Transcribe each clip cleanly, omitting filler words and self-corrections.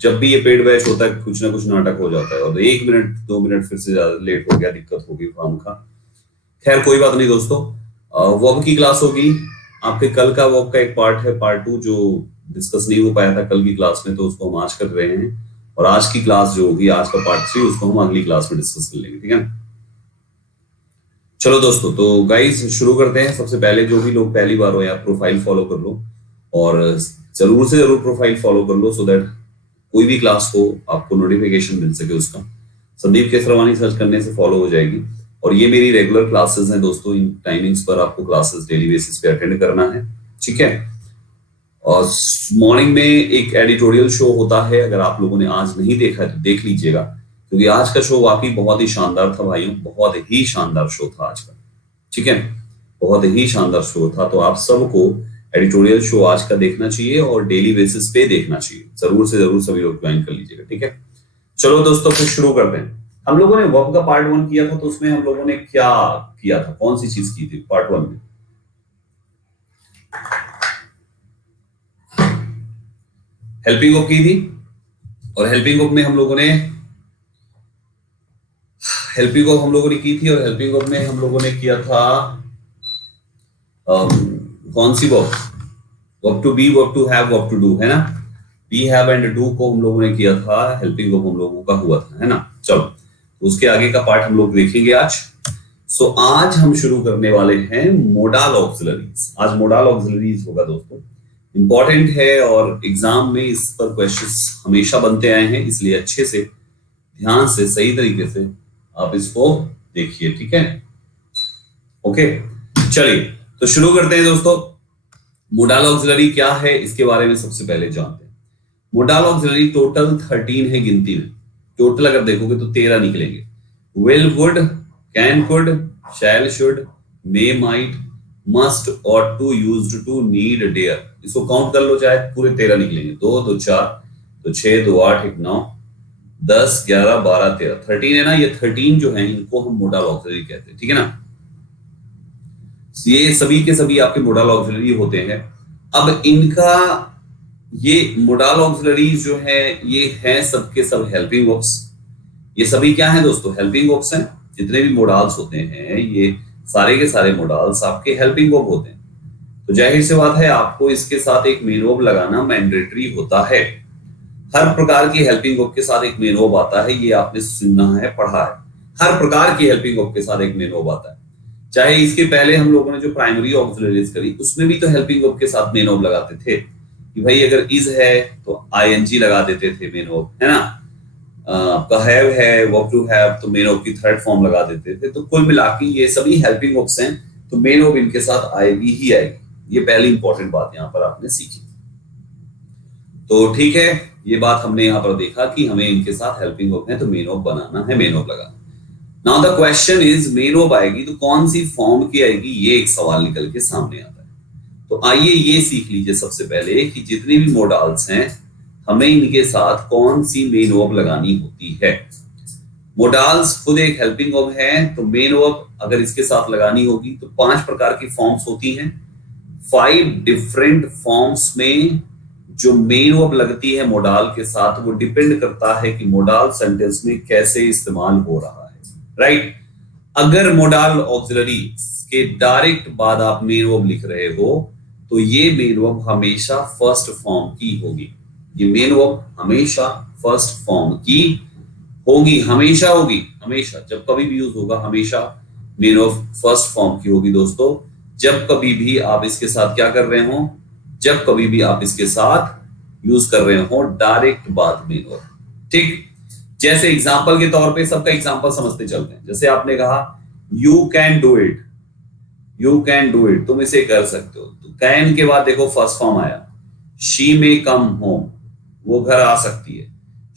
जब भी ये पेड बैच होता है कुछ ना कुछ नाटक हो जाता है, और 1 मिनट 2 मिनट फिर से ज्यादा लेट हो गया, दिक्कत होगी फॉर्म का। खैर कोई बात नहीं दोस्तों, वर्ब की क्लास होगी आपके कल का। वर्ब का एक पार्ट है, पार्ट 2 जो डिस्कस नहीं हो पाया था कल की क्लास में, तो उसको हम आज कर रहे हैं। और आज की क्लास जो होगी, आज का पार्ट 3, उसको हम अगली क्लास में डिस्कस कर लेंगे, ठीक है। चलो दोस्तों, तो गाइस शुरू करते हैं। सबसे पहले जो भी लोग पहली बार हो, या प्रोफाइल फॉलो कर लो, और जरूर से जरूर प्रोफाइल फॉलो कर लो, सो दैट कोई भी क्लास हो आपको नोटिफिकेशन मिल सके उसका। संदीप केसरवानी सर्च करने से फॉलो हो जाएगी। और ये मेरी रेगुलर क्लासेस हैं दोस्तों, इन टाइमिंग्स पर आपको क्लासेस डेली बेसिस पे अटेंड करना है, ठीक है। और मॉर्निंग में एक एडिटोरियल शो होता है, अगर आप लोगों ने आज नहीं देखा तो देख लीजिएगा, क्योंकि आज का शो वाकई बहुत ही शानदार था भाइयों, बहुत ही शानदार शो था आज का, ठीक है। बहुत ही शानदार शो था, तो आप सबको एडिटोरियल शो आज का देखना चाहिए और डेली बेसिस पे देखना चाहिए। जरूर से जरूर सभी लोग ज्वाइन कर लीजिएगा, ठीक है। चलो दोस्तों, फिर शुरू करते हैं। हम लोगों ने वर्ब का पार्ट 1 किया था, तो उसमें हम लोगों ने क्या किया था, कौन सी चीज की थी पार्ट 1 में? हेल्पिंग वर्ब की थी। और हेल्पिंग वर्ब में हम लोगों ने की थी, और हेल्पिंग वर्ब में हम लोगों ने किया था कौन सी verb? Verb to be, verb to have, verb to do, है ना। बी, हैव एंड डू को हम लोगों ने किया था, हेल्पिंग वर्ब हम लोगों का हुआ था, है ना। चलो, उसके आगे का पार्ट हम लोग देखेंगे आज। सो आज हम शुरू करने वाले हैं मोडाल ऑक्सिलरीज। आज मोडाल ऑक्सिलरीज होगा दोस्तों, इंपॉर्टेंट है, और एग्जाम में इस पर क्वेश्चंस हमेशा बनते आए हैं, इसलिए अच्छे से ध्यान से सही तरीके से आप इसको देखिए, ठीक है। ओके, चलिए तो शुरू करते हैं दोस्तों। मोडाल ऑक्सिलरी क्या है, इसके बारे में सबसे पहले जानते हैं। मोडाल ऑक्सिलरी टोटल 13 है गिनती में। टोटल अगर देखोगे तो 13 निकलेंगे। Will, would, can, could, shall, should, may, might, must, ought to, used to, need, dare. इसको काउंट कर लो, चाहे पूरे 13 निकलेंगे। 2 2 4 तो 6 2 8 1 9 10 11 12 13 13 है ना। ये 13 जो है इनको हम मोडाल ऑक्सिलरी कहते हैं, ठीक है ना। ये सभी के सभी आपके मोडाल ऑक्सिलरी होते हैं। अब इनका ये मोडाल ऑक्सिलरीज जो है, ये है सबके सब हेल्पिंग वर्ब्स। ये सभी क्या है दोस्तों? हेल्पिंग वर्ब्स हैं। जितने भी मोडाल्स होते हैं, ये सारे के सारे मोडाल्स आपके हेल्पिंग वर्ब होते हैं। तो जाहिर सी बात है, आपको इसके साथ एक मेन वर्ब लगाना मैंडेटरी होता है। हर प्रकार की हेल्पिंग वर्ब के साथ एक मेन वर्ब आता है, ये आपने सुना है, पढ़ा है। हर प्रकार की हेल्पिंग वर्ब के साथ एक मेन वर्ब आता है। चाहे इसके पहले हम लोगों ने जो प्राइमरी ऑक्सिलरीज करी, उसमें भी तो हेल्पिंग वर्ब के साथ मेन वर्ब लगाते थे कि भाई अगर इज है तो आईएनजी लगा देते थे मेन वर्ब, है ना। आपका हैव है, वर्ब टू हैव, तो मेन वर्ब की थर्ड फॉर्म लगा देते थे। तो कुल मिला के ये सभी हेल्पिंग वर्ब्स हैं, तो मेन वर्ब इनके साथ आएगी ही आएगी। ये पहली इंपॉर्टेंट बात यहाँ पर आपने सीखी। तो ठीक है, ये बात हमने यहाँ पर देखा कि हमें इनके साथ हेल्पिंग वर्ब है तो मेन वर्ब बनाना है, मेन वर्ब लगाना। Now the question is, main verb आएगी तो कौन सी फॉर्म की आएगी, ये एक सवाल निकल के सामने आता है। तो आइए ये सीख लीजिए सबसे पहले कि जितने भी मोडाल्स हैं, हमें इनके साथ कौन सी मेन वर्ब लगानी होती है। मोडाल्स खुद एक हेल्पिंग वर्ब है, तो मेन वर्ब अगर इसके साथ लगानी होगी तो 5 प्रकार की फॉर्म्स होती हैं। 5 डिफरेंट फॉर्म्स में जो मेन वर्ब लगती है मोडाल के साथ, वो डिपेंड करता है कि मोडाल सेंटेंस में कैसे इस्तेमाल हो रहा है, राइट। अगर मोडाल ऑक्सिलरी के डायरेक्ट बाद आप मेन वर्ब लिख रहे हो, तो ये मेन वर्ब हमेशा फर्स्ट फॉर्म की होगी। ये मेन वर्ब हमेशा फर्स्ट फॉर्म की होगी, हमेशा होगी, हमेशा जब कभी भी यूज होगा, हमेशा मेन वर्ब फर्स्ट फॉर्म की होगी दोस्तों। जब कभी भी आप इसके साथ क्या कर रहे हो, जब कभी भी आप इसके साथ यूज कर रहे हो डायरेक्ट बाद मेन वर्ब, ठीक। जैसे एग्जांपल के तौर पे सबका एग्जांपल समझते चलते हैं। जैसे आपने कहा you can do it, you can do it, तुम इसे कर सकते हो। तो कैन के बाद देखो फर्स्ट फॉर्म आया, शी में कम होम, वो घर आ सकती है।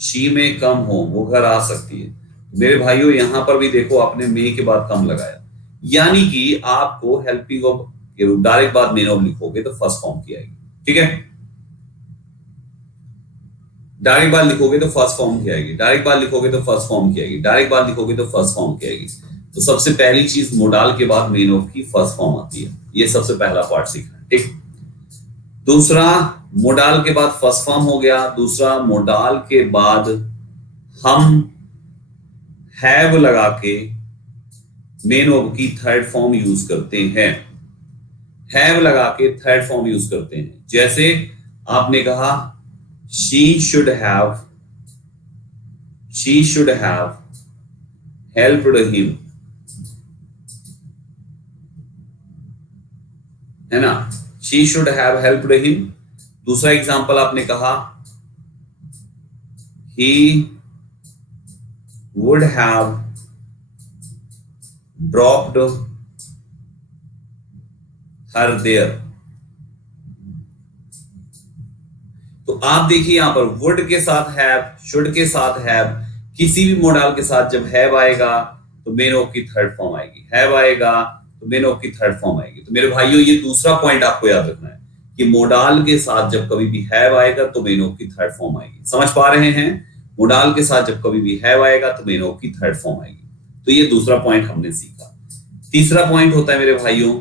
शी में कम होम, वो घर आ सकती है। मेरे भाइयों, यहां पर भी देखो आपने मे के बाद कम लगाया, यानी कि आपको हेल्पिंग वर्ब के डायरेक्ट बाद मेन वर्ब लिखोगे तो फर्स्ट फॉर्म की आएगी, ठीक है। डायरेक्ट बाद लिखोगे तो फर्स्ट फॉर्म की आएगी, डायरेक्ट बाद लिखोगे तो फर्स्ट फॉर्म की आएगी, डायरेक्ट बाद लिखोगे तो फर्स्ट फॉर्म की आएगी। तो सबसे पहली चीज, मोडाल के बाद मेन वर्ब की फर्स्ट फॉर्म आती है। ये सबसे पहला पार्ट सीखना है, ठीक। दूसरा, मोडाल के बाद फर्स्ट फॉर्म हो गया। दूसरा, मोडाल के बाद हम हैव लगा के मेन वर्ब की थर्ड फॉर्म यूज करते हैं। हैव लगा के थर्ड फॉर्म यूज करते हैं। जैसे आपने कहा she should have helped him, है ना, she should have helped him. दूसरा एग्जांपल आपने कहा he would have dropped her there. तो आप देखिए यहां पर वुड के साथ हैव, शुड के साथ हैव, किसी भी मोडाल के साथ जब हैव आएगा तो मेन वर्ब की थर्ड फॉर्म आएगी, हैव आएगा तो मेन वर्ब की थर्ड फॉर्म आएगी। तो मेरे भाइयों ये दूसरा पॉइंट आपको याद रखना है कि मोडाल के साथ जब कभी भी हैव आएगा तो मेन वर्ब की थर्ड फॉर्म आएगी। समझ पा रहे हैं? मोडाल के साथ जब कभी भी हैव आएगा तो मेन वर्ब की थर्ड फॉर्म आएगी। तो ये दूसरा पॉइंट हमने सीखा। तीसरा पॉइंट होता है मेरे भाइयों,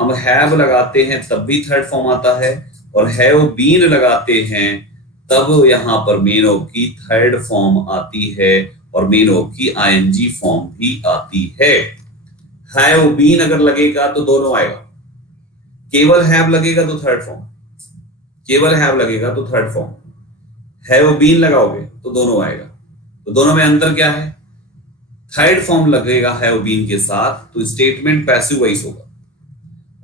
हम हैव लगाते हैं तब भी थर्ड फॉर्म आता है, और हैव बीन लगाते हैं तब यहां पर मेन वर्ब की थर्ड फॉर्म आती है, और मेन वर्ब की आईएनजी फॉर्म भी आती है। हैव बीन अगर लगेगा तो दोनों आएगा, केवल हैव लगेगा तो थर्ड फॉर्म, केवल हैव लगेगा तो थर्ड फॉर्म, हैव बीन लगाओगे तो दोनों आएगा। तो दोनों में अंतर क्या है? थर्ड फॉर्म लगेगा हैव बीन के साथ तो स्टेटमेंट पैसिव वॉइस होगा,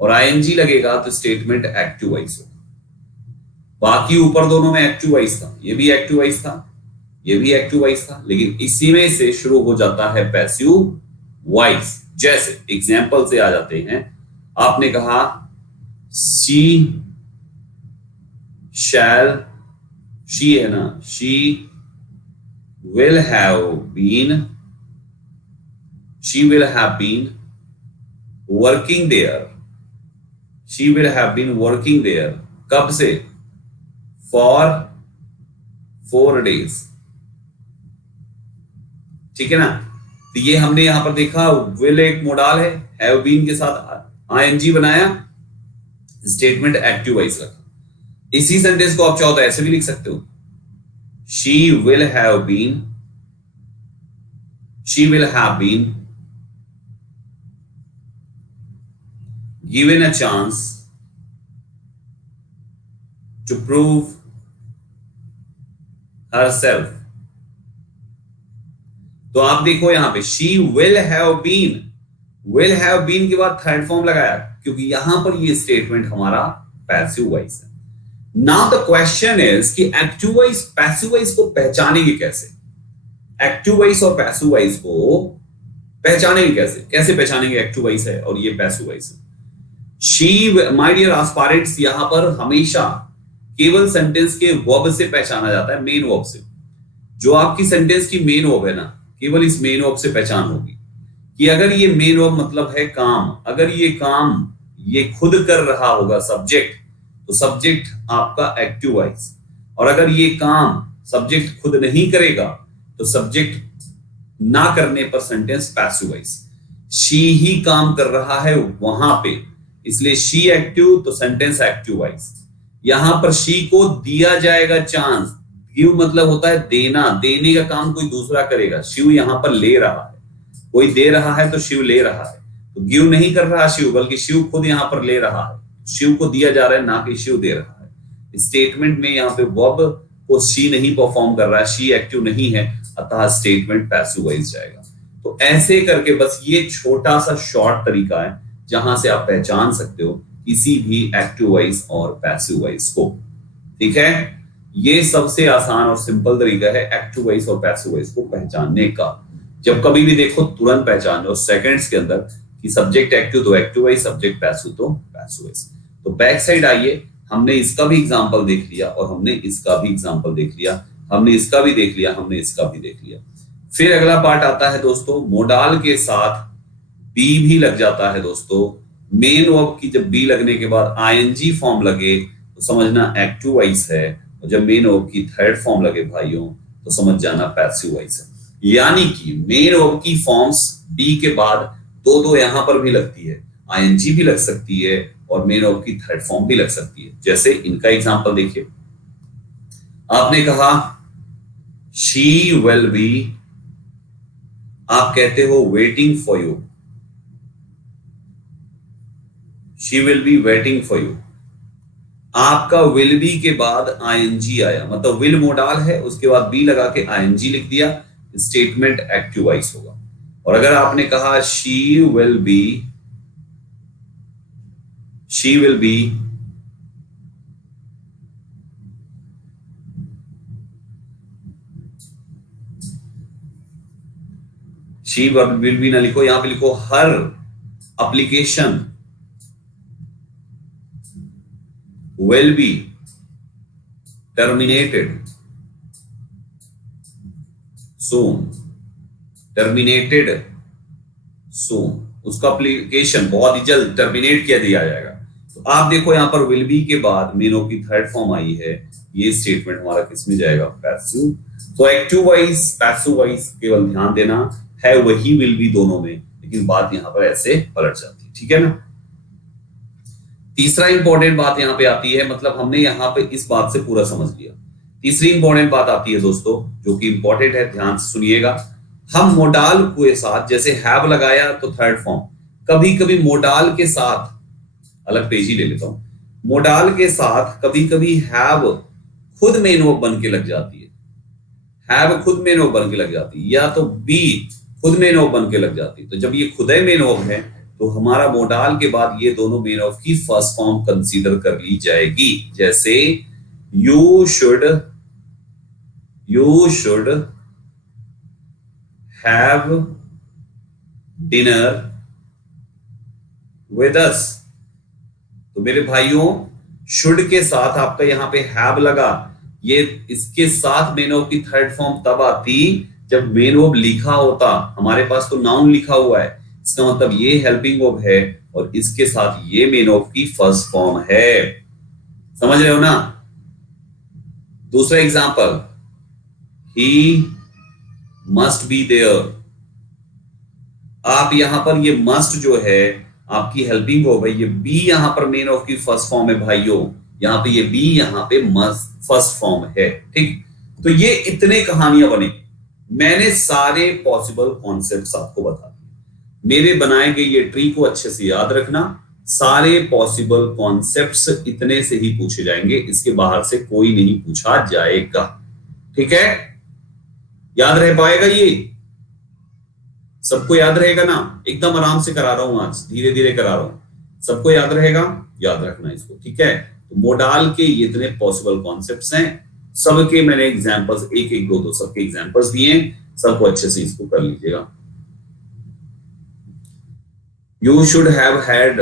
और आईएनजी लगेगा तो स्टेटमेंट एक्टिव वॉइस होगा। बाकी ऊपर दोनों में एक्टिव वॉइस था, ये भी एक्टिव वॉइस था, ये भी एक्टिव वॉइस था, लेकिन इसी में से शुरू हो जाता है पैसिव वॉइस। जैसे एग्जांपल से आ जाते हैं, आपने कहा शी शैल, शी है ना, she will have been, she will have been working there, she will have been working there, कब से? For 4 days। ठीक है ना? तो ये हमने यहां पर देखा, विल एक मोडाल है, हैव बीन के साथ आईएनजी बनाया, स्टेटमेंट एक्टिव वॉइस रखा। इसी सेंटेंस को आप चाहो तो ऐसे भी लिख सकते हो, she will have been, she will have been given a chance to prove herself। तो आप देखो यहां पे she will have been, will have been के बाद थर्ड फॉर्म लगाया, क्योंकि यहां पर ये स्टेटमेंट हमारा पैसिव वॉइस है। नाउ द क्वेश्चन इज कि एक्टिव वॉइस पैसिव वॉइस को पहचानेंगे कैसे? एक्टिव वॉइस और पैसिव वॉइस को पहचानेंगे कैसे? कैसे पहचानेंगे एक्टिव वॉइस है और ये पैसिव वॉइस है? शी, माय डियर एस्पायरेंट्स, यहां पर हमेशा केवल सेंटेंस के वर्ब से पहचाना जाता है, मेन वर्ब से। जो आपकी सेंटेंस की मेन वर्ब है ना, केवल इस मेन वर्ब से पहचान होगी कि अगर ये मेन वर्ब मतलब है काम, अगर ये काम ये खुद कर रहा होगा सब्जेक्ट, तो सब्जेक्ट आपका एक्टिव वॉइस, और अगर ये काम सब्जेक्ट खुद नहीं करेगा तो सब्जेक्ट ना करने पर sentence passive voice. She he काम कर रहा है वहां पे, इसलिए शी एक्टिव तो सेंटेंस एक्टिव वॉइस। यहां पर शी को दिया जाएगा चांस, गिव मतलब होता है देना, देने का काम कोई दूसरा करेगा, शिव यहां पर ले रहा है, कोई दे रहा है तो शिव ले रहा है, तो गिव नहीं कर रहा शिव, बल्कि शिव खुद यहां पर ले रहा है, शिव को दिया जा रहा है ना कि शिव दे रहा है। स्टेटमेंट में यहां पे वर्ब को शी नहीं परफॉर्म कर रहा है, शी एक्टिव नहीं है, अतः स्टेटमेंट पैसिव वॉइस जाएगा। तो ऐसे करके बस ये छोटा सा शॉर्ट तरीका है जहां से आप पहचान सकते हो किसी भी एक्टिव वॉइस और पैसिव वॉइस को। ठीक है, ये सबसे आसान और सिंपल तरीका है एक्टिव वॉइस और पैसिव वॉइस को पहचानने का। जब कभी भी देखो तुरंत पहचान लो सेकंड्स के अंदर कि सब्जेक्ट एक्टिव तो एक्टिव वॉइस, सब्जेक्ट पैसिव तो पैसिव वॉइस। तो बैक साइड आइए, हमने इसका भी एग्जांपल देख लिया और हमने इसका भी एग्जांपल देख लिया, हमने इसका भी देख लिया, हमने इसका भी देख लिया। फिर अगला पार्ट आता है दोस्तों, मोडाल के साथ बी भी लग जाता है दोस्तों। मेन वर्ब की जब बी लगने के बाद आईएनजी फॉर्म लगे तो समझना एक्टिव वॉइस है, और जब मेन वर्ब की थर्ड फॉर्म लगे भाइयों तो समझ जाना पैसिव वॉइस है। यानी कि मेन वर्ब की फॉर्म्स बी के बाद दो दो यहां पर भी लगती है, आईएनजी भी लग सकती है और मेन वर्ब की थर्ड फॉर्म भी लग सकती है। जैसे इनका एग्जांपल देखिए, आपने कहा शी विल बी, आप कहते हो waiting for you, she will B waiting for you. आपका विल बी के बाद आईएनजी आया, मतलब विल मोडाल है, उसके बाद बी लगा के आईएनजी लिख दिया, स्टेटमेंट एक्टिव वॉइस होगा। और अगर आपने कहा she will be, she will be she will be ना लिखो, यहां पे लिखो her application will be terminated soon, terminated soon, उसका एप्लीकेशन बहुत ही जल्द टर्मिनेट किया दिया जाएगा। तो आप देखो यहां पर विल बी के बाद मेन वर्ब की थर्ड फॉर्म आई है, ये स्टेटमेंट हमारा किस में जाएगा, पैसिव। तो एक्टिव वॉइस पैसिव वॉइस केवल ध्यान देना है वही विल बी दोनों में, लेकिन बात यहां पर ऐसे पलट जाती है, ठीक है ना। तीसरा इंपॉर्टेंट बात यहां पे आती है, मतलब हमने यहां पे इस बात से पूरा समझ लिया। तीसरी इंपॉर्टेंट बात आती है दोस्तों, जो कि इंपॉर्टेंट है, ध्यान से सुनिएगा। हम मोडाल के साथ जैसे हैव लगाया तो थर्ड फॉर्म, कभी कभी मोडाल के साथ, अलग पेज ही ले लेता हूं, मोडाल के साथ कभी कभी हैव खुद मेन वर्ब बन के लग जाती है, हैव खुद मेन वर्ब बन के लग जाती है, या तो बी खुद मेन वर्ब बन के लग जाती है। तो जब ये खुद मेन वर्ब है तो हमारा मोडाल के बाद ये दोनों मेन वर्ब की फर्स्ट फॉर्म कंसीडर कर ली जाएगी। जैसे you should have dinner with us. तो मेरे भाइयों, शुड के साथ आपका यहां पे हैव लगा, ये इसके साथ मेन वर्ब की थर्ड फॉर्म तब आती जब मेन वर्ब लिखा होता। हमारे पास तो नाउन लिखा हुआ है, इसका मतलब ये हेल्पिंग वर्ब है और इसके साथ ये मेन वर्ब की फर्स्ट फॉर्म है। समझ रहे हो ना। दूसरा example, he must be there. आप यहां पर ये मस्ट जो है आपकी हेल्पिंग वर्ब है, ये बी यहां पर मेन वर्ब की फर्स्ट फॉर्म है भाइयों, यहां पे ये बी यहां पे मस्ट फर्स्ट फॉर्म है, ठीक। तो ये इतने कहानियां बने, मैंने सारे पॉसिबल कॉन्सेप्ट्स आपको बता दिए। मेरे बनाए गए ये ट्री को अच्छे से याद रखना, सारे पॉसिबल कॉन्सेप्ट्स इतने से ही पूछे जाएंगे, इसके बाहर से कोई नहीं पूछा जाएगा, ठीक है। याद रह पाएगा ये, सबको याद रहेगा ना। एकदम आराम से करा रहा हूं, आज धीरे धीरे करा रहा हूं, सबको याद रहेगा, याद रखना इसको, ठीक है। तो मोडाल के ये इतने पॉसिबल कॉन्सेप्ट्स हैं, सबके मैंने एग्जांपल्स एक एक दो सबके एग्जांपल्स दिए हैं, सबको अच्छे से इसको कर लीजिएगा। You should have had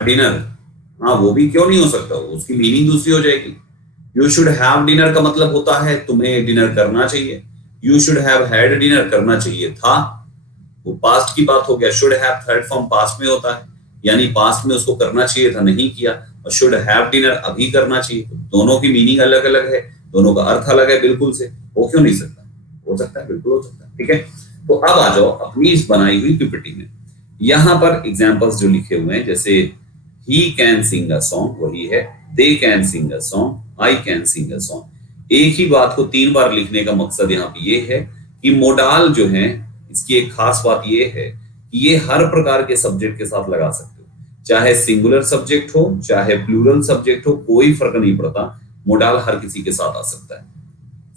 dinner, हाँ वो भी क्यों नहीं हो सकता, उसकी मीनिंग दूसरी हो जाएगी। यू शुड हैव डिनर का मतलब होता है तुम्हें डिनर करना चाहिए, you should have had dinner करना चाहिए था, वो पास्ट की बात हो गया। Should have third form past में होता है, यानी पास्ट में उसको करना चाहिए था, नहीं किया। और शुड हैव डिनर अभी करना चाहिए, तो दोनों की मीनिंग अलग अलग है, दोनों का अर्थ अलग है बिल्कुल से, वो क्यों नहीं सकता, हो सकता है, बिल्कुल हो सकता है, ठीक है। तो अब आ जाओ अपनी इस बनाई हुई पीपीटी में, यहां पर एग्जांपल्स जो लिखे हुए हैं, जैसे he can sing a song वही है, they can sing a song, I can sing a song. एक ही बात को 3 बार लिखने का मकसद यहाँ पे ये है कि मोडाल जो है, इसकी एक खास बात ये है कि ये हर प्रकार के सब्जेक्ट के साथ लगा सकते हो, चाहे सिंगुलर सब्जेक्ट हो चाहे प्लूरल सब्जेक्ट हो, कोई फर्क नहीं पड़ता, मोडाल हर किसी के साथ आ सकता है।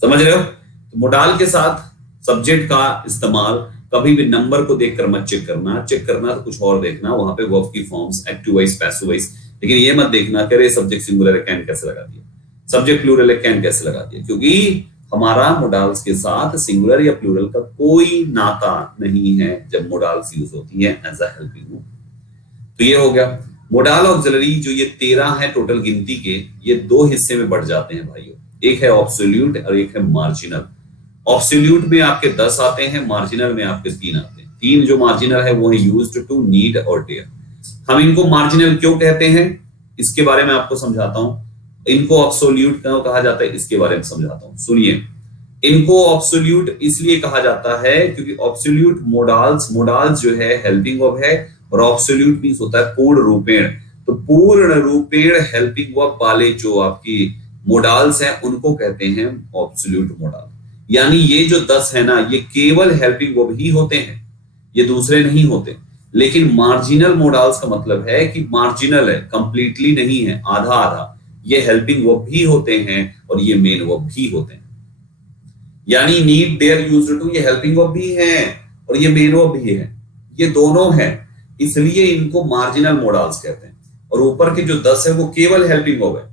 समझ रहे हो। तो मोडाल के साथ सब्जेक्ट का इस्तेमाल कभी भी नंबर को देखकर मत चेक करना, चेक करना तो कुछ और देखना, वहां पे वर्ब की forms active voice passive voice, लेकिन ये मत देखना कि सब्जेक्ट सिंगुलर है कैन कैसे लगा दिया, सब्जेक्ट प्लूरल है कैन कैसे लगा दिया, क्योंकि हमारा मोडाल्स के साथ सिंगुलर या प्लूरल का कोई नाता नहीं है जब मोडाल्स यूज होती है एज अ हेल्पिंग वर्ब। तो ये हो गया मोडाल ऑक्सिलरी। जो ये 13 है टोटल गिनती के, ये 2 हिस्से में बढ़ जाते हैं भाइयों, एक है ऑब्सोल्यूट और एक है मार्जिनल। ऑब्सोल्यूट में आपके 10 आते हैं, मार्जिनल में आपके 3 आते हैं। 3 जो मार्जिनल है वो है यूज्ड टू, नीड और डेयर। हम इनको मार्जिनल क्यों कहते हैं इसके बारे में आपको समझाता हूं, इनको ऑब्सोल्यूट क्यों कहा जाता है इसके बारे में समझाता हूं, सुनिए। इनको ऑब्सोल्यूट इसलिए कहा जाता है क्योंकि ऑब्सोल्यूट मोडाल्स जो है हेल्पिंग वर्ब है, और ऑब्सोल्यूट मींस होता है पूर्ण रूपेण। तो पूर्ण रूपेण हेल्पिंग वर्ब वाले जो आपकी मोडाल्स हैं उनको कहते हैं ऑब्सोल्यूट मोडाल। यानी ये जो 10 है ना, ये केवल हेल्पिंग वर्ब ही होते हैं, ये दूसरे नहीं होते। लेकिन मार्जिनल मोडाल्स का मतलब है कि मार्जिनल है, कंप्लीटली नहीं है, आधा आधा। ये हेल्पिंग वर्ब भी होते हैं और ये मेन वर्ब भी होते हैं। यानी नीड, डेयर, यूज्ड टू, ये हेल्पिंग वर्ब भी है और ये मेन वर्ब भी है, ये दोनों है, इसलिए इनको मार्जिनल मोडाल्स कहते हैं। और ऊपर के जो 10 है वो केवल हेल्पिंग वर्ब है,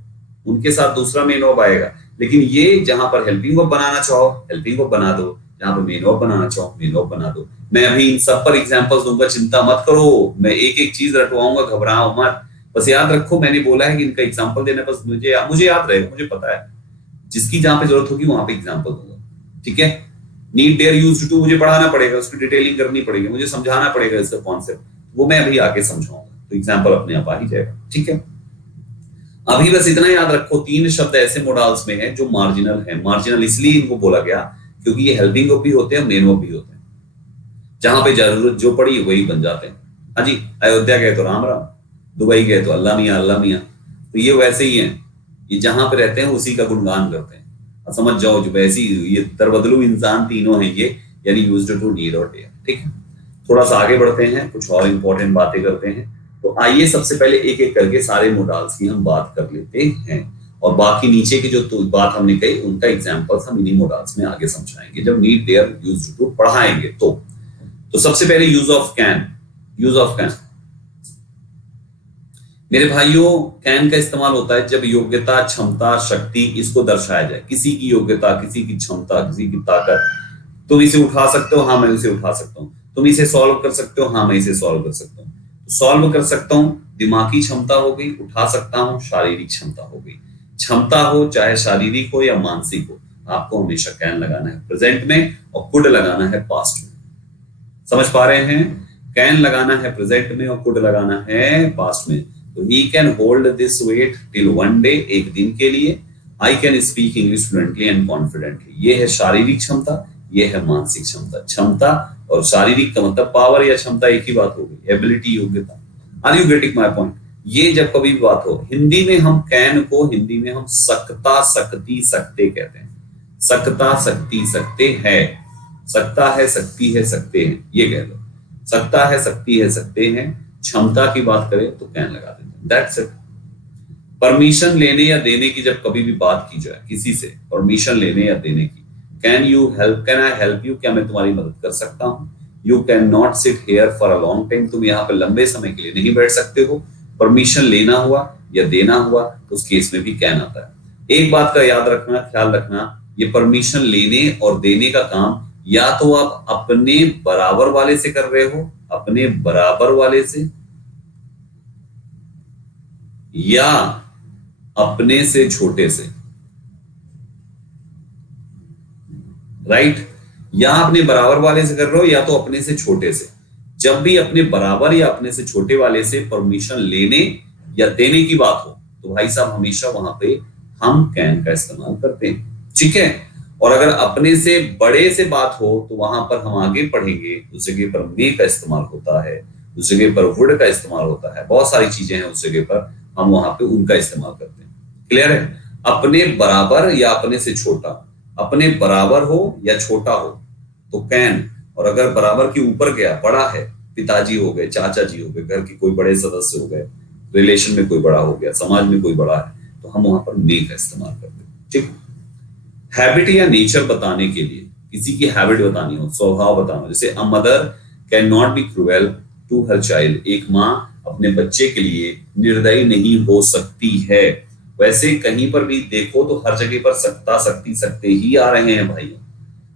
उनके साथ दूसरा मेन वर्ब आएगा। लेकिन ये जहां पर हेल्पिंग वर्ब बनाना चाहो हेल्पिंग वर्ब बना दो, जहां पर मेन वर्ब बनाना चाहो मेन वर्ब बना दो। मैं अभी इन सब पर एग्जांपल्स दूंगा, चिंता मत करो, मैं एक एक चीज रटवाऊंगा, घबराओ मत। बस याद रखो मैंने बोला है कि इनका एग्जांपल देना, बस मुझे याद रहेगा, मुझे पता है, जिसकी जहां पे जरूरत होगी वहां पे एग्जांपल दूंगा। ठीक है, नीड, डेयर, यूज्ड टू मुझे पढ़ाना पड़ेगा, उसकी डिटेलिंग करनी पड़ेगी, मुझे समझाना पड़ेगा इसका कॉन्सेप्ट, वो मैं अभी आगे समझाऊंगा, तो एग्जांपल अपने आप आ ही जाएगा। ठीक है, अभी बस इतना याद रखो, 3 शब्द ऐसे मोडाल्स में हैं जो मार्जिनल है। मार्जिनल इसलिए इनको बोला गया क्योंकि ये हेल्पिंग वर्ब भी होते हैं, मेन वर्ब भी होते हैं, जहां पे जरूरत जो पड़ी वही बन जाते हैं। हाँ जी, अयोध्या गए तो राम राम, दुबई गए तो अल्लाह मियाँ अल्लाह मियाँ, तो ये वैसे ही हैं, ये जहां पे रहते हैं उसी का गुणगान करते हैं। समझ जाओ, जो वैसी ये दरबदलू इंसान तीनों हैं ये, यानी यूज्ड टू, नीड और डेयर। ठीक है, थोड़ा सा आगे बढ़ते हैं, कुछ और इंपॉर्टेंट बातें करते हैं। तो आइए सबसे पहले एक एक करके सारे मोडाल्स की हम बात कर लेते हैं, और बाकी नीचे की जो तो बात हमने कही उनका एग्जांपल्स हम इन्हीं मोडाल्स में आगे समझाएंगे जब नीड, डेयर, यूज्ड टू पढ़ाएंगे। तो सबसे पहले use of can. Use of can मेरे भाइयों, कैन का इस्तेमाल होता है जब योग्यता, क्षमता, शक्ति इसको दर्शाया जाए। किसी की योग्यता, किसी की क्षमता, किसी की ताकत। तुम इसे उठा सकते हो, हाँ मैं इसे उठा सकता हूँ। तुम इसे सॉल्व कर सकते हो, हाँ मैं इसे सॉल्व कर सकता हूँ। तो सॉल्व कर सकता हूँ दिमागी क्षमता हो गई, उठा सकता हूँ शारीरिक क्षमता हो गई। क्षमता हो चाहे शारीरिक हो या मानसिक हो, आपको हमेशा कैन लगाना है प्रेजेंट में और कुड लगाना है पास्ट में। समझ पा रहे हैं? कैन लगाना है प्रेजेंट में और कुड लगाना है पास्ट में। तो he can hold this weight till one day, एक दिन के लिए। I can speak English fluently and confidently। ये है शारीरिक क्षमता, ये है मानसिक क्षमता। क्षमता और शारीरिक का मतलब पावर या क्षमता एक ही बात हो गई, एबिलिटी, योग्यता। Are you getting my point? ये जब कभी बात हो, हिंदी में हम कैन को हिंदी में हम सकता, सकती, सकते कहते हैं। सकता, सकती, सकते है, सकता है, सकती है, सकते हैं, ये कह लो। सकता है, सकती है, सकते हैं। क्षमता की बात करें तो कैन लगा देते हैं। That's it. परमिशन लेने या देने की जब कभी भी बात की जाए किसी से, परमिशन लेने या देने की, can you help, can I help you, क्या मैं तुम्हारी मदद कर सकता हूँ। You can not sit here for a long time, तुम यहाँ पे लंबे समय के लिए नहीं बैठ सकते हो। परमिशन लेना हुआ या देना हुआ तो उस केस में भी कैन आता है। एक बात का याद रखना, ख्याल रखना, ये परमिशन लेने और देने का काम या तो आप अपने बराबर वाले से कर रहे हो, अपने बराबर वाले से, या अपने से छोटे से, राइट? या अपने बराबर वाले से कर रहे हो या तो अपने से छोटे से। जब भी अपने बराबर या अपने से छोटे वाले से परमिशन लेने या देने की बात हो तो भाई साहब हमेशा वहां पे हम कैन का इस्तेमाल करते हैं। ठीक है, और अगर अपने से बड़े से बात हो तो वहां पर हम आगे पढ़ेंगे, उस जगह पर मे का इस्तेमाल होता है, उस जगह पर वुड का इस्तेमाल होता है, बहुत सारी चीजें हैं उस जगह पर, हम वहां पे उनका इस्तेमाल करते हैं। क्लियर है? अपने बराबर या अपने से छोटा, अपने बराबर हो या छोटा हो तो कैन, और अगर बराबर के ऊपर गया, बड़ा है, पिताजी हो गए, चाचा जी हो गए, घर के कोई बड़े सदस्य हो गए, रिलेशन में कोई बड़ा हो गया, समाज में कोई बड़ा है, तो हम वहां पर मे का इस्तेमाल करते हैं। ठीक, हैबिट या नेचर बताने के लिए, किसी की हैबिट बतानी हो, स्वभाव बताना, जैसे a mother can not be cruel to her child, एक माँ अपने बच्चे के लिए निर्दयी नहीं हो सकती है। वैसे कहीं पर भी देखो तो हर जगह पर सकता, सकती, सकते ही आ रहे हैं भाई,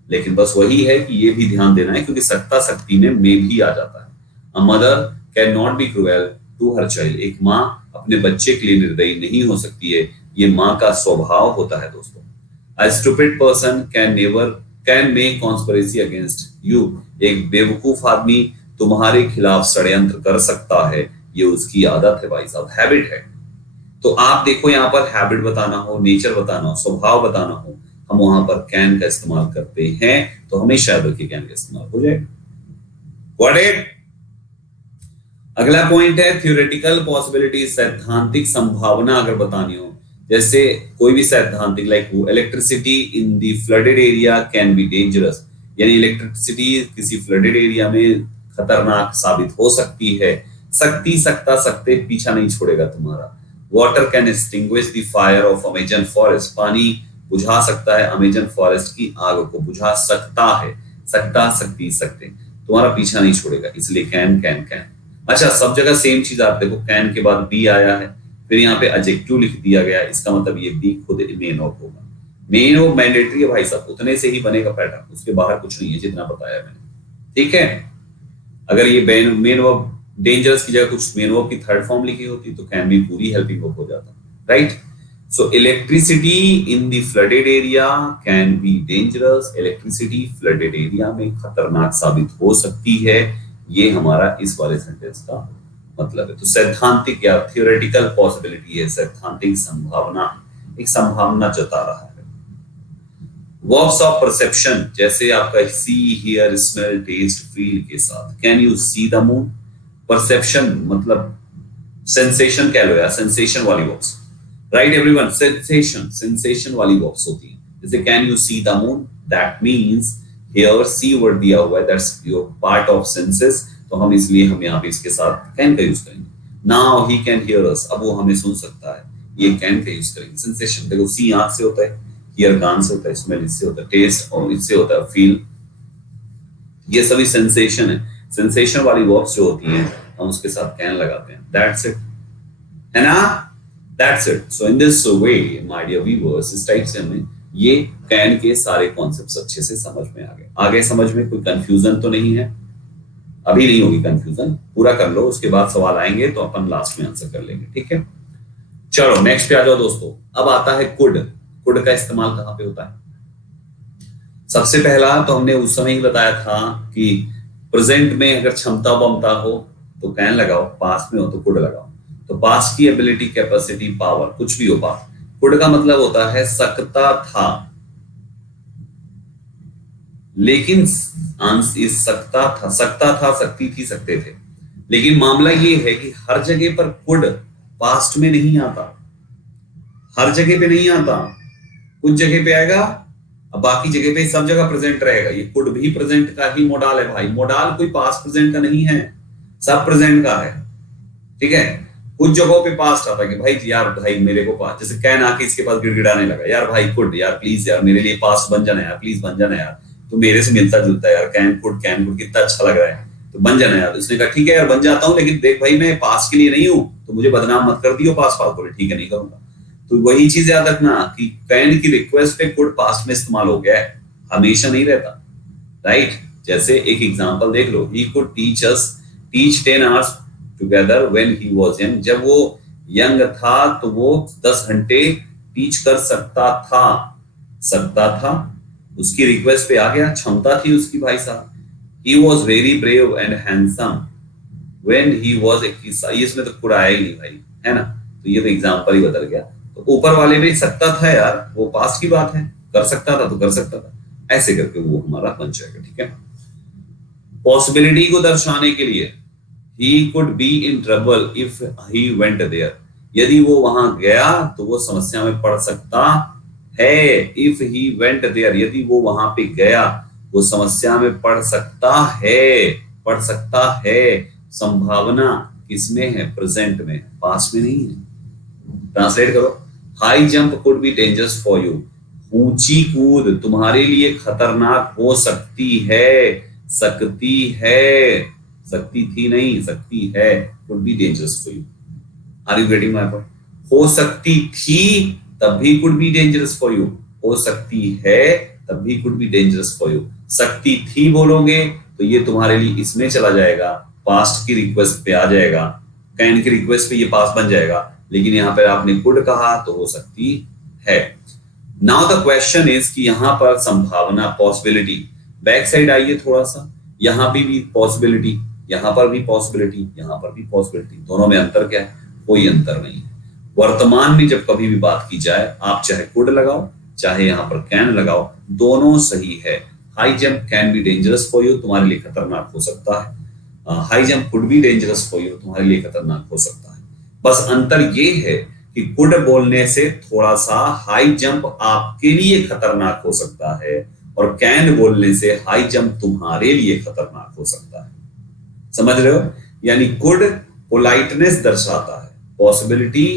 लेकिन बस वही है कि ये भी ध्यान देना है क्योंकि सकता, सकती में भी आ जाता है। A mother can not be cruel to her child, एक माँ अपने बच्चे के लिए निर्दयी नहीं हो सकती है, ये माँ का स्वभाव होता है दोस्तों। A stupid person can make conspiracy against you, एक बेवकूफ आदमी तुम्हारे खिलाफ षड्यंत्र कर सकता है, ये उसकी आदत है भाई साहब, हैबिट है। तो आप देखो यहाँ पर हैबिट बताना हो, नेचर बताना हो, स्वभाव बताना हो, हम वहां पर कैन का इस्तेमाल करते हैं, तो हमेशा याद रखिए कैन का इस्तेमाल हो जाएगा। Got it? अगला पॉइंट है थ्योरेटिकल पॉसिबिलिटी, सैद्धांतिक संभावना अगर बतानी हो, जैसे कोई भी सैद्धांतिक like electricity in the flooded area can be dangerous, यानी इलेक्ट्रिसिटी किसी फ्लडेड एरिया में खतरनाक साबित हो सकती है। सकती सकता सकते पीछा नहीं छोड़ेगा तुम्हारा। Water can extinguish the fire of Amazon forest, पानी बुझा सकता है अमेजन फॉरेस्ट की आग को, बुझा सकता है, सकता सकती सकते, तुम्हारा पीछा नहीं छोड़ेगा, इसलिए कैन कैन कैन। अच्छा, सब जगह सेम चीज आप देखो, कैन के बाद बी आया है, फिर यहाँ पे एडजेक्टिव लिख दिया गया है, इसका मतलब ये बी खुद मेन ऑफ होगा। मेन ऑफ मैंडेटरी है भाई साहब, उतने से ही बनेगा पैटर्न, उसके बाहर कुछ नहीं है जितना बताया मैंने, ठीक है। अगर ये मेन ऑफ डेंजरस की जगह कुछ मेन ऑफ की थर्ड फॉर्म लिखी होती तो कैन भी पूरी हेल्पिंग वर्ब हो जाता, right. So electricity in the flooded area can be dangerous, electricity flooded area में खतरनाक साबित हो सकती है, ये हमारा इस वाले सेंटेंस का मतलब है। तो सैद्धांतिक या थियोरेटिकल पॉसिबिलिटी है, सैद्धांतिक संभावना, एक संभावना जता रहा है। वर्ब्स ऑफ परसेप्शन, जैसे आपका see, hear, smell, taste, feel के साथ। Can you see the moon, perception मतलब सेंसेशन कह लो या सेंसेशन वाली verbs, right everyone. Sensation, sensation वाली वर्ब्स होती हैं, जैसे can you see the moon, that means here see word दिया हुआ है, that's your part of senses, तो हम इसलिए हम यहाँ पे इसके साथ कैन का यूज करेंगे। नाउ ही कैन हियर अस, अब वो हमें सुन सकता है, ये कैन का यूज करेंगे। सेंसेशन देखो, सी आंख से होता है, हियर कान से होता है, स्मेल इससे होता है, टेस्ट और इससे होता है, फील, ये सभी सेंसेशन है। सेंसेशन वाली वर्ब्स जो होती हैं हम उसके साथ कैन लगाते हैं, दैट्स इट, है ना, that's it. So in this way my dear viewers, इस टाइप से हमें ये कैन के सारे कॉन्सेप्ट्स अच्छे से समझ में आ गए। आगे समझ में कोई कंफ्यूजन तो नहीं है? अभी नहीं होगी कंफ्यूजन, पूरा कर लो, उसके बाद सवाल आएंगे तो अपन लास्ट में आंसर कर लेंगे, ठीक है। चलो नेक्स्ट पे आ जाओ दोस्तों। अब आता है कुड। कुड का इस्तेमाल कहां पे होता है? सबसे पहला तो हमने उस समय ही बताया था कि प्रेजेंट में अगर क्षमता वमता हो तो कैन लगाओ, पास्ट में हो तो कुड लगाओ। तो पास्ट की एबिलिटी, कैपेसिटी, पावर, कुछ भी हो पास्ट। कुड का मतलब होता है सकता था, लेकिन इस सकता था, सकता था, सकती थी, सकते थे। लेकिन मामला ये है कि हर जगह पर कुड पास्ट में नहीं आता, हर जगह पे नहीं आता, कुछ जगह पे आएगा, अब बाकी जगह पे सब जगह प्रेजेंट रहेगा। ये कुड भी प्रेजेंट का ही मोडाल है भाई, मोडाल कोई पास्ट प्रेजेंट का नहीं है, सब प्रेजेंट का है, ठीक है। कुछ जगहों पे पास्ट आता है कि भाई यार, भाई मेरे को पास, जैसे कैन आके इसके पास गिड़गिड़ाने लगा, यार भाई कुड, यार प्लीज यार मेरे लिए पास्ट बन जाना यार, प्लीज बन जाना यार, तो मेरे से मिलता जुलता है यार, कैन कुड कितना अच्छा लग रहा है, तो बन जाना यार। उसने कहा ठीक है यार बन जाता हूं, लेकिन देख भाई मैं पास के लिए नहीं हूं, तो मुझे बदनाम मत कर दियो पास पास बोले, ठीक है नहीं करूंगा। तो वही चीज याद रखना कि कैन की रिक्वेस्ट पे कुड पास्ट में इस्तेमाल हो गया है, हमेशा नहीं रहता, राइट। जैसे एक एग्जांपल देख लो, he could teach 10 hours together when he was young, जब वो यंग था तो वो 10 घंटे टीच कर सकता था, उसकी रिक्वेस्ट पे आ गया, क्षमता थी उसकी भाई साहब। He was very brave and handsome when he was इसमें तो पूरा आया ही नहीं भाई, है ना। तो ये तो एग्जांपल ही बदल गया। तो ऊपर वाले में सकता था यार, वो पास्ट की बात है, कर सकता था तो कर सकता था, ऐसे करके वो हमारा बन जाएगा, ठीक है। पॉसिबिलिटी को दर्शाने के लिए he could be in trouble if he went there, यदि वो वहां गया तो वो समस्या में पड़ सकता है। if he went there, यदि वो वहां पे गया वो समस्या में पड़ सकता है। संभावना किसमें है? प्रेजेंट में, पास्ट में नहीं है। ट्रांसलेट करो, high jump could be dangerous for you, ऊंची कूद तुम्हारे लिए खतरनाक हो सकती है, सकती थी नहीं, सकती है, could be dangerous for you. Are you getting my point? हो सकती थी तब भी could be dangerous for you, हो सकती है तब भी could be dangerous for you। सकती थी बोलोगे तो ये तुम्हारे लिए इसमें चला जाएगा, पास्ट की रिक्वेस्ट पे आ जाएगा, कैन की रिक्वेस्ट पे ये पास्ट बन जाएगा, लेकिन यहाँ पर आपने could कहा तो हो सकती है। Now the question is कि यहाँ पर संभावना, पॉसिबिलिटी, बैक साइड आइए थोड़ा सा, यहाँ भी पॉसिबिलिटी, यहाँ पर भी पॉसिबिलिटी, यहाँ पर भी पॉसिबिलिटी, दोनों में अंतर क्या है? कोई अंतर नहीं है। वर्तमान में जब कभी भी बात की जाए, आप चाहे कुड लगाओ चाहे यहाँ पर कैन लगाओ, दोनों सही है। High jump can be dangerous for you, तुम्हारे लिए खतरनाक हो सकता है। High jump could be dangerous for you, तुम्हारे लिए खतरनाक हो सकता है। बस अंतर ये है कि कुड बोलने से थोड़ा सा हाई जंप आपके लिए खतरनाक हो सकता है, और कैन बोलने से हाई जंप तुम्हारे लिए खतरनाक हो सकता है। समझ रहे हो? यानी कुड पोलाइटनेस दर्शाता है, पॉसिबिलिटी,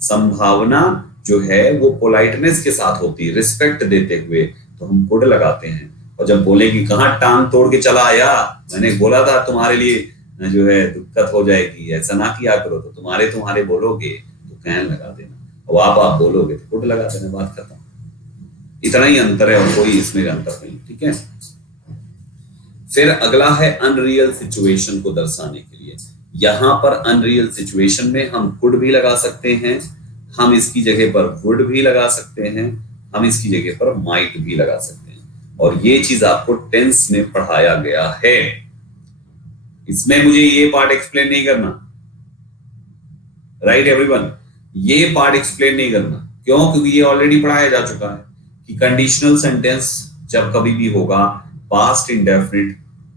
संभावना जो है वो पोलाइटनेस के साथ होती है, रिस्पेक्ट देते हुए तो हम कुड लगाते हैं। और जब बोले कि कहां टांग तोड़ के चला आया, मैंने बोला था तुम्हारे लिए जो है दिक्कत हो जाएगी, ऐसा ना किया करो, तो तुम्हारे बोलोगे तो कैन लगा देना, और आप बोलोगे तो कुड लगा देना, बात खत्म। इतना ही अंतर है और कोई इसमें अंतर नहीं, ठीक है। फिर अगला है अनरियल सिचुएशन को दर्शाने के लिए। यहां पर अनरियल सिचुएशन में हम कुड भी लगा सकते हैं, हम इसकी जगह पर वुड भी लगा सकते हैं, हम इसकी जगह पर माइट भी लगा सकते हैं, और ये चीज आपको टेंस में पढ़ाया गया है। इसमें मुझे ये पार्ट एक्सप्लेन नहीं करना, राइट एवरीवन, ये पार्ट एक्सप्लेन नहीं करना। क्यों? क्योंकि ये ऑलरेडी पढ़ाया जा चुका है कि कंडीशनल सेंटेंस जब कभी भी होगा, पास्ट इंडेफिनिट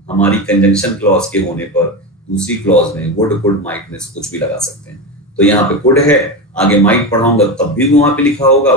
हमारी कंजंक्शन क्लॉज के होने पर दूसरी क्लॉज में वुड कुड माइट में से कुछ भी लगा सकते हैं। तो यहाँ पे कुड है, आगे माइट पढ़ाऊंगा तब भी वहां पे लिखा होगा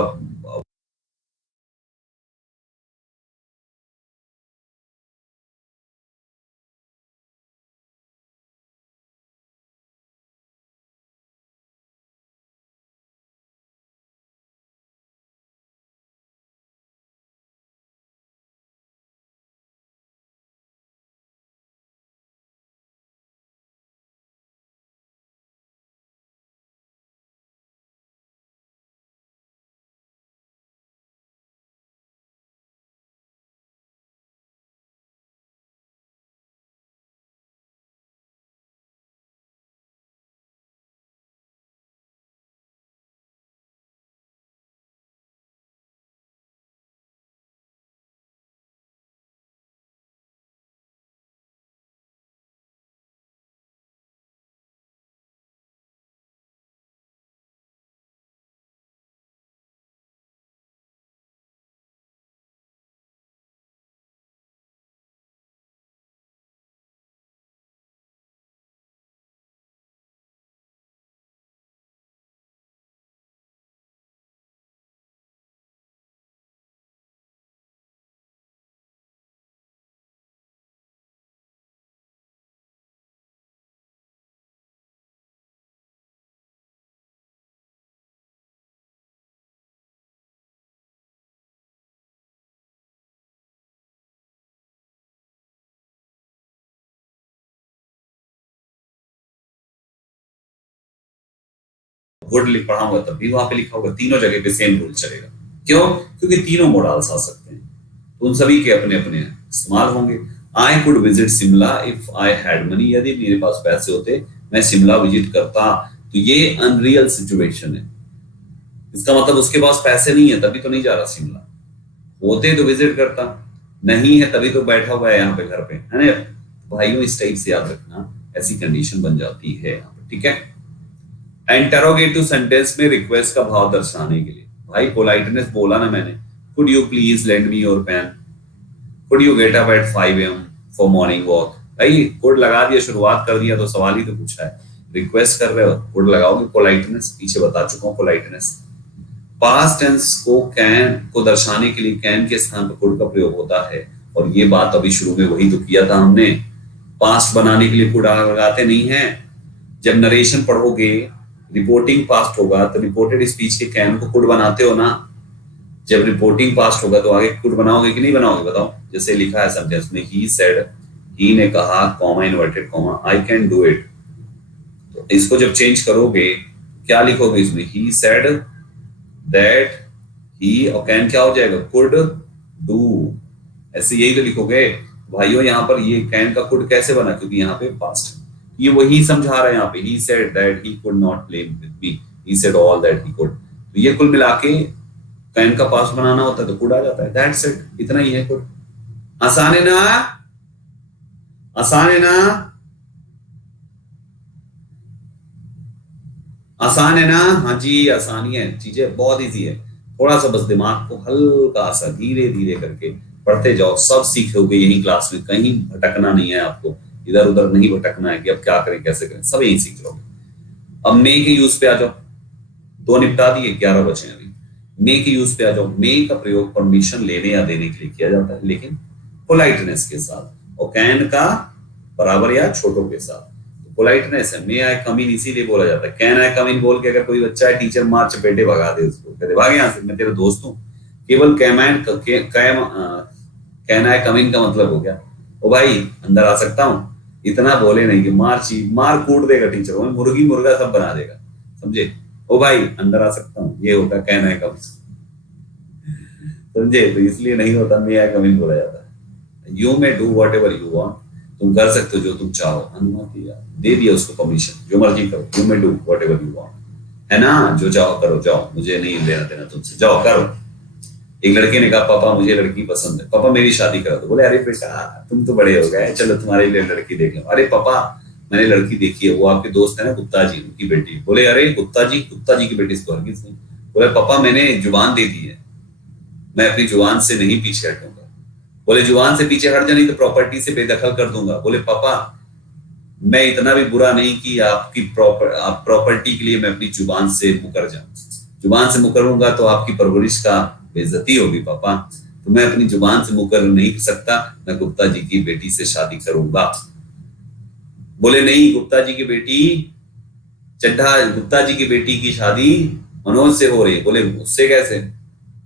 वुड लिख पढ़ाऊंगा तब भी वहां पे लिखा होगा, तीनों जगह पे सेम रूल चलेगा। क्यों? क्योंकि तीनों मोडाल्स आ सकते हैं, तो उन सभी के अपने अपने इस्तेमाल होंगे। I could visit Shimla if I had money, यदि मेरे पास पैसे होते मैं शिमला विजिट करता। तो ये अनरियल सिचुएशन है, इसका मतलब उसके पास पैसे नहीं है तभी तो नहीं जा रहा शिमला, होते तो विजिट करता, नहीं है तभी तो बैठा हुआ है यहाँ पे घर पे, है ना भाइयों? इस टाइप से याद रखना, ऐसी कंडीशन बन जाती है यहाँ पे, ठीक है। इंटरोगेटिव सेंटेंस में रिक्वेस्ट का भाव दर्शाने के लिए, भाई पोलाइटनेस बोला ना मैंने, could you please lend me your pen, could you get up at 5 AM for morning walk. भाई कुड लगा दिया, शुरुआत कर दिया तो सवाल ही तो पूछा है, रिक्वेस्ट कर रहे हो, कुड लगाओगे। पोलाइटनेस पीछे बता चुका हूँ, पोलाइटनेस। पास्ट टेंस को कैन को दर्शाने के लिए कैन के स्थान पर कुड का प्रयोग होता है, और ये बात अभी शुरू में वही तो किया था हमने, पास्ट बनाने के लिए कुड लगाते नहीं है। जब नरेशन पढ़ोगे, रिपोर्टिंग पास्ट होगा तो रिपोर्टेड स्पीच के कैन को कुड बनाते हो ना, जब रिपोर्टिंग पास्ट होगा तो आगे कुड बनाओगे कि नहीं बनाओगे? बताओ। जैसे लिखा है सेंटेंस में, ही सेड, ही ने कहा, comma inverted comma, I can do it, तो इसको जब चेंज करोगे क्या लिखोगे इसमें? ही सेड दैट ही, और कैन क्या हो जाएगा? कुड डू, ऐसे यही तो लिखोगे भाइयों। यहाँ पर ये कैन का कुड कैसे बना? क्योंकि यहाँ पे पास्ट, ये वही समझा रहा है यहाँ पे, he said that he could not play with me, he said all that he could, तो ये कुल मिला के कैन का पास्ट बनाना होता है तो कुड आ जाता है, that's it, इतना ही है कुड। आसान है ना? आसान है ना? आसान है ना? हाँ जी आसानी है, चीजें बहुत इजी है, थोड़ा सा बस दिमाग को हल्का सा धीरे धीरे करके पढ़ते जाओ, सब सीखोगे यही क्लास में, कहीं भटकना नहीं है आपको, इधर उधर नहीं भटकना है कि अब क्या करें कैसे करें, सब यही सीख लोगे। अब मे के यूज पे आ जाओ, 2 निपटा दिए, 11 बचे हैं अभी। मे के यूज पे आ जाओ। मे का प्रयोग परमिशन लेने या देने के लिए किया जाता है, लेकिन पोलाइटनेस के साथ, और कैन का बराबर या छोटों के साथ। तो पोलाइटनेस है, मे आई कम इन इसीलिए बोला जाता है। कैन आई कम इन बोल के अगर कोई बच्चा है, टीचर मार चपेटे भगा दे उसको, कहते भाग यहाँ से, मैं तेरा दोस्त हूँ। केवल कैन आई कम इन का मतलब हो गया ओ भाई अंदर आ सकता हूँ, इतना बोले नहीं कि मार कूट देगा टीचर, मुर्गी मुर्गा सब बना देगा, समझे। ओ भाई अंदर आ सकता हूँ, ये होगा कैन आई कम, समझे। तो इसलिए नहीं होता, मे आई कम इन बोला जाता है। You may do what ever you want, तुम कर सकते हो जो तुम चाहो, अनुमति दे दिया उसको परमिशन, जो मर्जी करो। You may do what ever you want, है ना, जो चाहो करो, जाओ, मुझे नहीं लेना देना तुमसे, जाओ करो। एक लड़के ने कहा पापा मुझे लड़की पसंद है, पापा मेरी शादी करा दो। बोले अरे बेटा तुम तो बड़े हो गए, चलो तुम्हारे लिए लड़की देख लो। अरे पापा मैंने लड़की देखी है, वो आपके दोस्त है ना गुप्ता जी, उनकी बेटी। बोले अरे गुप्ता जी की बेटी इसको हरगिज नहीं। बोले पापा मैंने जुबान दे दी है, मैं अपनी जुबान से नहीं पीछे हटूंगा। बोले जुबान से पीछे हट जानी तो प्रॉपर्टी से बेदखल कर दूंगा। बोले पापा मैं इतना भी बुरा नहीं कि आप प्रॉपर्टी के लिए मैं अपनी जुबान से मुकर जाऊं, जुबान से मुकरूंगा तो आपकी परवरिश का बेइज्जती होगी पापा, तो मैं अपनी जुबान से मुकर नहीं सकता, मैं गुप्ता जी की बेटी से शादी करूंगा। बोले नहीं गुप्ता जी की बेटी चड्ढा, गुप्ता जी की बेटी की शादी मनोज से हो रही है। बोले मुझसे कैसे,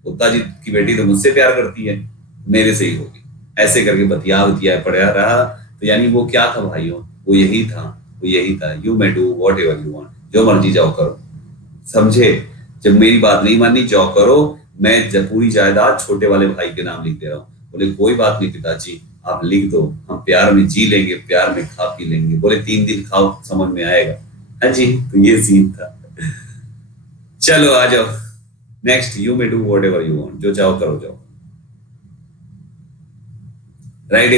गुप्ता जी की बेटी तो मुझसे प्यार करती है, मेरे से ही होगी। ऐसे करके बतिया पड़ा रहा। तो यानी वो क्या था भाइयों, वो यही था, you may do what ever you want, जो मर्जी जाओ करो, समझे। जब मेरी बात नहीं माननी जाओ करो, मैं जब पूरी जायदाद छोटे वाले भाई के नाम लिख दे रहा हूँ। बोले कोई बात नहीं पिताजी आप लिख दो, हम प्यार में जी लेंगे, प्यार में खा पी लेंगे। बोले 3 दिन खाओ समझ में आएगा। हाँ जी, तो ये सीन था। चलो आ जाओ next, you may do what ever you want, जो चाहो करो जाओ, राइट।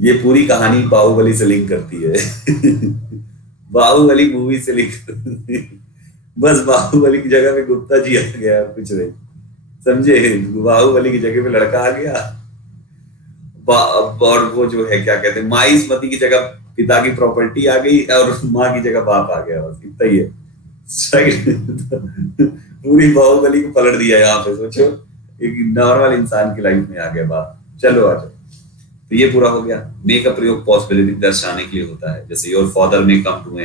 ये पूरी कहानी बाहुबली से लिंक करती है। बाहुबली मूवी से लिंक करती है। बस बाहुबली की जगह पे गुप्ता जी आ गया, कुछ नहीं, समझे। बाहुबली की जगह पे लड़का आ गया, और वो जो है क्या कहते हैं माहिष्मती की जगह पिता की प्रॉपर्टी आ गई, और माँ की जगह बाप आ गया, बस इतना ही है। पूरी बाहुबली को पलट दिया यहाँ पे, सोचो एक नॉर्मल इंसान की लाइफ में आ गया बाप। चलो आ जाओ, तो ये पूरा हो गया। मे का प्रयोग पॉसिबिलिटी दर्शाने के लिए होता है, जैसे योर फादर में कम टू,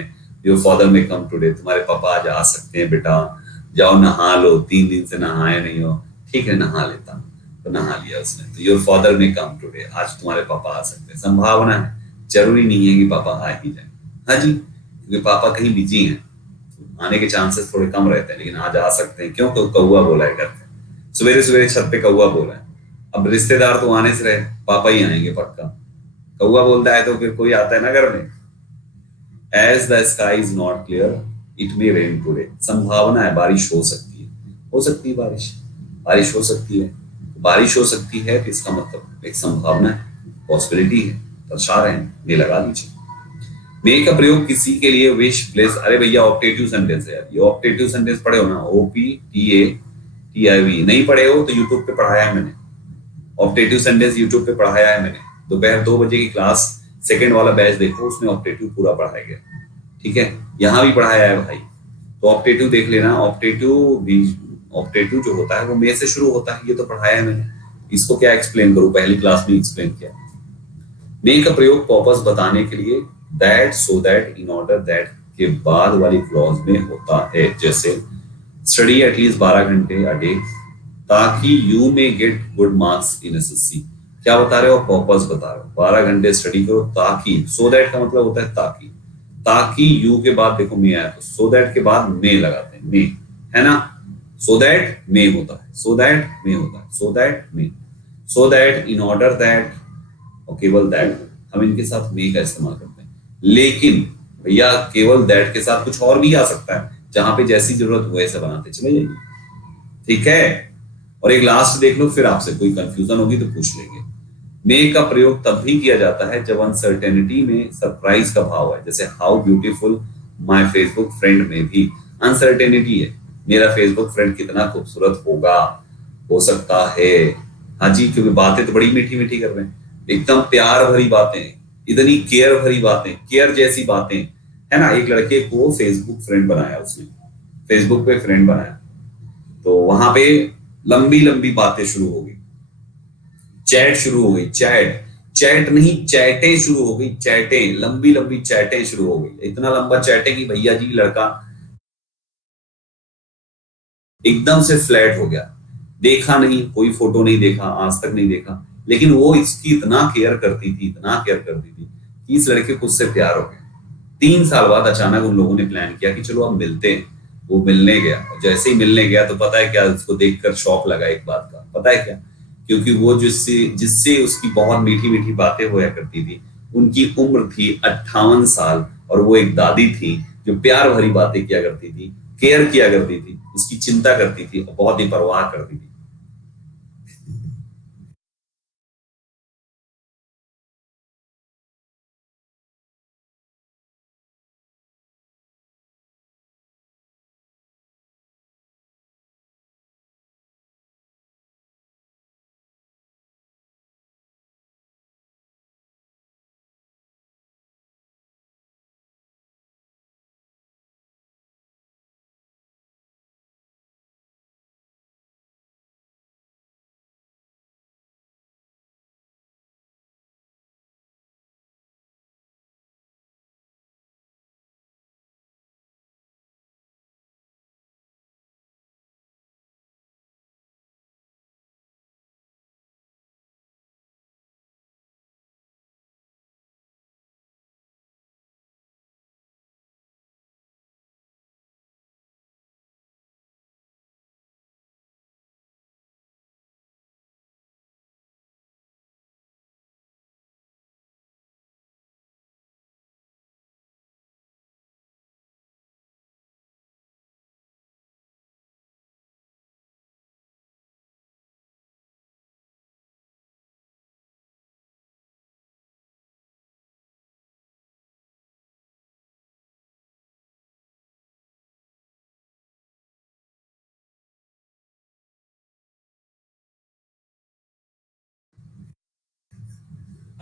योर फादर में कम टुडे, तुम्हारे पापा आज आ सकते हैं बेटा, जाओ नहा लो, 3 दिन से नहाए नहीं हो, ठीक है नहा लेता हूँ, तो नहा लिया उसने। तो योर फादर में कम टुडे, आज तुम्हारे पापा आ सकते हैं, संभावना है, जरूरी नहीं है कि पापा आ ही जाए। हाँ जी, क्योंकि पापा कहीं बिजी हैं, आने के चांसेस थोड़े कम रहते हैं, लेकिन आज आ सकते हैं। क्यों, कौआ बोला है घर पे, सवेरे सवेरे छत पे कौआ बोला है। अब रिश्तेदार तो आने से रहे, पापा ही आएंगे पक्का, कौआ बोलता है तो फिर कोई आता है ना घर में। As the sky is not clear, it may rain today, संभावना है बारिश हो सकती है, बारिश हो सकती है, बारिश हो सकती है, तो इसका मतलब एक संभावना है, पॉसिबिलिटी है, दर्शा रहे हैं, ये लगा दीजिए। मे का प्रयोग किसी के लिए विश प्लेस, अरे भैया ऑप्टेटिव सेंटेंस है यार, ये ऑप्टेटिव सेंटेंस पढ़े हो ना, OPTATIV, नहीं पढ़े हो तो यूट्यूब पे पढ़ाया है मैंने, ऑप्टेटिव सेंटेंस यूट्यूब पे पढ़ाया है मैंने। दोपहर 2 बजे की क्लास सेकंड वाला बैच देखो, उसमें ऑप्टेटिव पूरा पढ़ाया गया, ठीक है, यहाँ भी पढ़ाया है भाई, तो ऑप्टेटिव देख लेना। ऑप्टेटिव जो होता है वो मे से शुरू होता है, ये तो पढ़ाया है मैंने, इसको क्या एक्सप्लेन करूं, पहली क्लास में एक्सप्लेन किया। मे का प्रयोग पर्पस बताने के लिए that, so that, in order that के बाद वाली क्लॉज में होता है, जैसे स्टडी एटलीस्ट 12 घंटे अ डे ताकि you may get good marks in SSC. क्या बता रहे हो, पर्पस बता रहे हो, 12 घंटे स्टडी करो ताकि, सो दैट का मतलब होता है ताकि यू के बाद देखो मे आया, तो सो दैट के बाद मे लगाते हैं, मे है ना, सो दैट मे होता है, सो दैट मे होता है, so that may, so that, in order that, और केवल दैट, हम इनके साथ मे का इस्तेमाल करते हैं। लेकिन भैया केवल दैट के साथ कुछ और भी आ सकता है, जहां पे जैसी जरूरत हो वैसे बनाते चले जाइए, ठीक है। और एक लास्ट देख लो, फिर आपसे कोई कंफ्यूजन होगी तो पूछ लेंगे। मे का प्रयोग तब भी किया जाता है जब अनसर्टेनिटी में सरप्राइज का भाव है, जैसे how beautiful my Facebook friend में भी अनसर्टेनिटी है, मेरा फेसबुक फ्रेंड कितना खूबसूरत होगा, हो सकता है, हाँ जी, क्योंकि बातें तो बड़ी मीठी मीठी कर रहे हैं, एकदम प्यार भरी बातें, इतनी केयर भरी बातें, केयर जैसी बातें, है ना। एक लड़के को फेसबुक फ्रेंड बनाया उसने, फेसबुक पे फ्रेंड बनाया, तो वहां पे लंबी लंबी बातें शुरू हो गई, चैट शुरू हो गई, चैट, चैट नहीं चैटें शुरू हो गई, चैटें, लंबी लंबी चैटें शुरू हो गई, इतना लंबा चैटें कि भैया जी लड़का एकदम से फ्लैट हो गया। देखा नहीं, कोई फोटो नहीं देखा, आज तक नहीं देखा, लेकिन वो इसकी इतना केयर करती थी, इतना केयर करती थी कि इस लड़के को उससे प्यार हो गया। 3 साल बाद अचानक उन लोगों ने प्लान किया कि चलो अब मिलते हैं। वो मिलने गया, और जैसे ही मिलने गया तो पता है क्या, उसको देखकर शौक लगा एक बात का, पता है क्या, क्योंकि वो जिससे जिससे उसकी बहुत मीठी मीठी बातें होया करती थी, उनकी उम्र थी 58 साल, और वो एक दादी थी जो प्यार भरी बातें किया करती थी, केयर किया करती थी, उसकी चिंता करती थी और बहुत ही परवाह करती थी।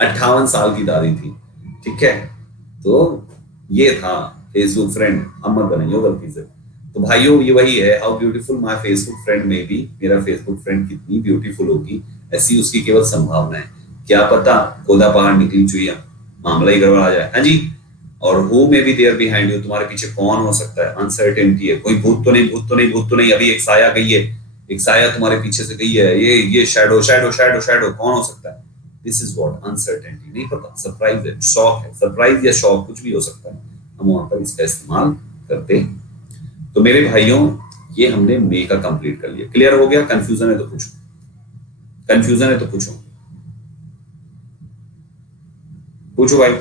58 साल की दादी थी, ठीक है। तो ये था फेसबुक फ्रेंड, हम मत बनाइयो गलती से। तो भाइयों ये वही है, how beautiful my Facebook friend में बी, मेरा फेसबुक फ्रेंड कितनी ब्यूटीफुल होगी, ऐसी उसकी केवल संभावना है। क्या पता खोदा पहाड़ निकली चुईया, मामला ही गड़बड़ा जाए। हाँ जी। और who may be there behind you, तुम्हारे पीछे कौन हो सकता है, अनसर्टेनिटी है, कोई भूत तो नहीं, भूत तो नहीं, भूत तो नहीं, अभी एक साया गई है, एक साया तुम्हारे पीछे से गई है, ये शैडो शैडो शैडो शैडो, कौन हो सकता है। दिस इज व्हाट अनसर्टेनिटी, नहीं पता, सरप्राइज है, शॉक है, सरप्राइज या शॉक कुछ भी हो सकता है, हम वहां पर इसका इस्तेमाल करते हैं। तो मेरे भाइयों ये हमने मे का कंप्लीट कर लिया, क्लियर हो गया, कंफ्यूजन है तो पूछो, कंफ्यूजन है तो पूछो, पूछो भाई।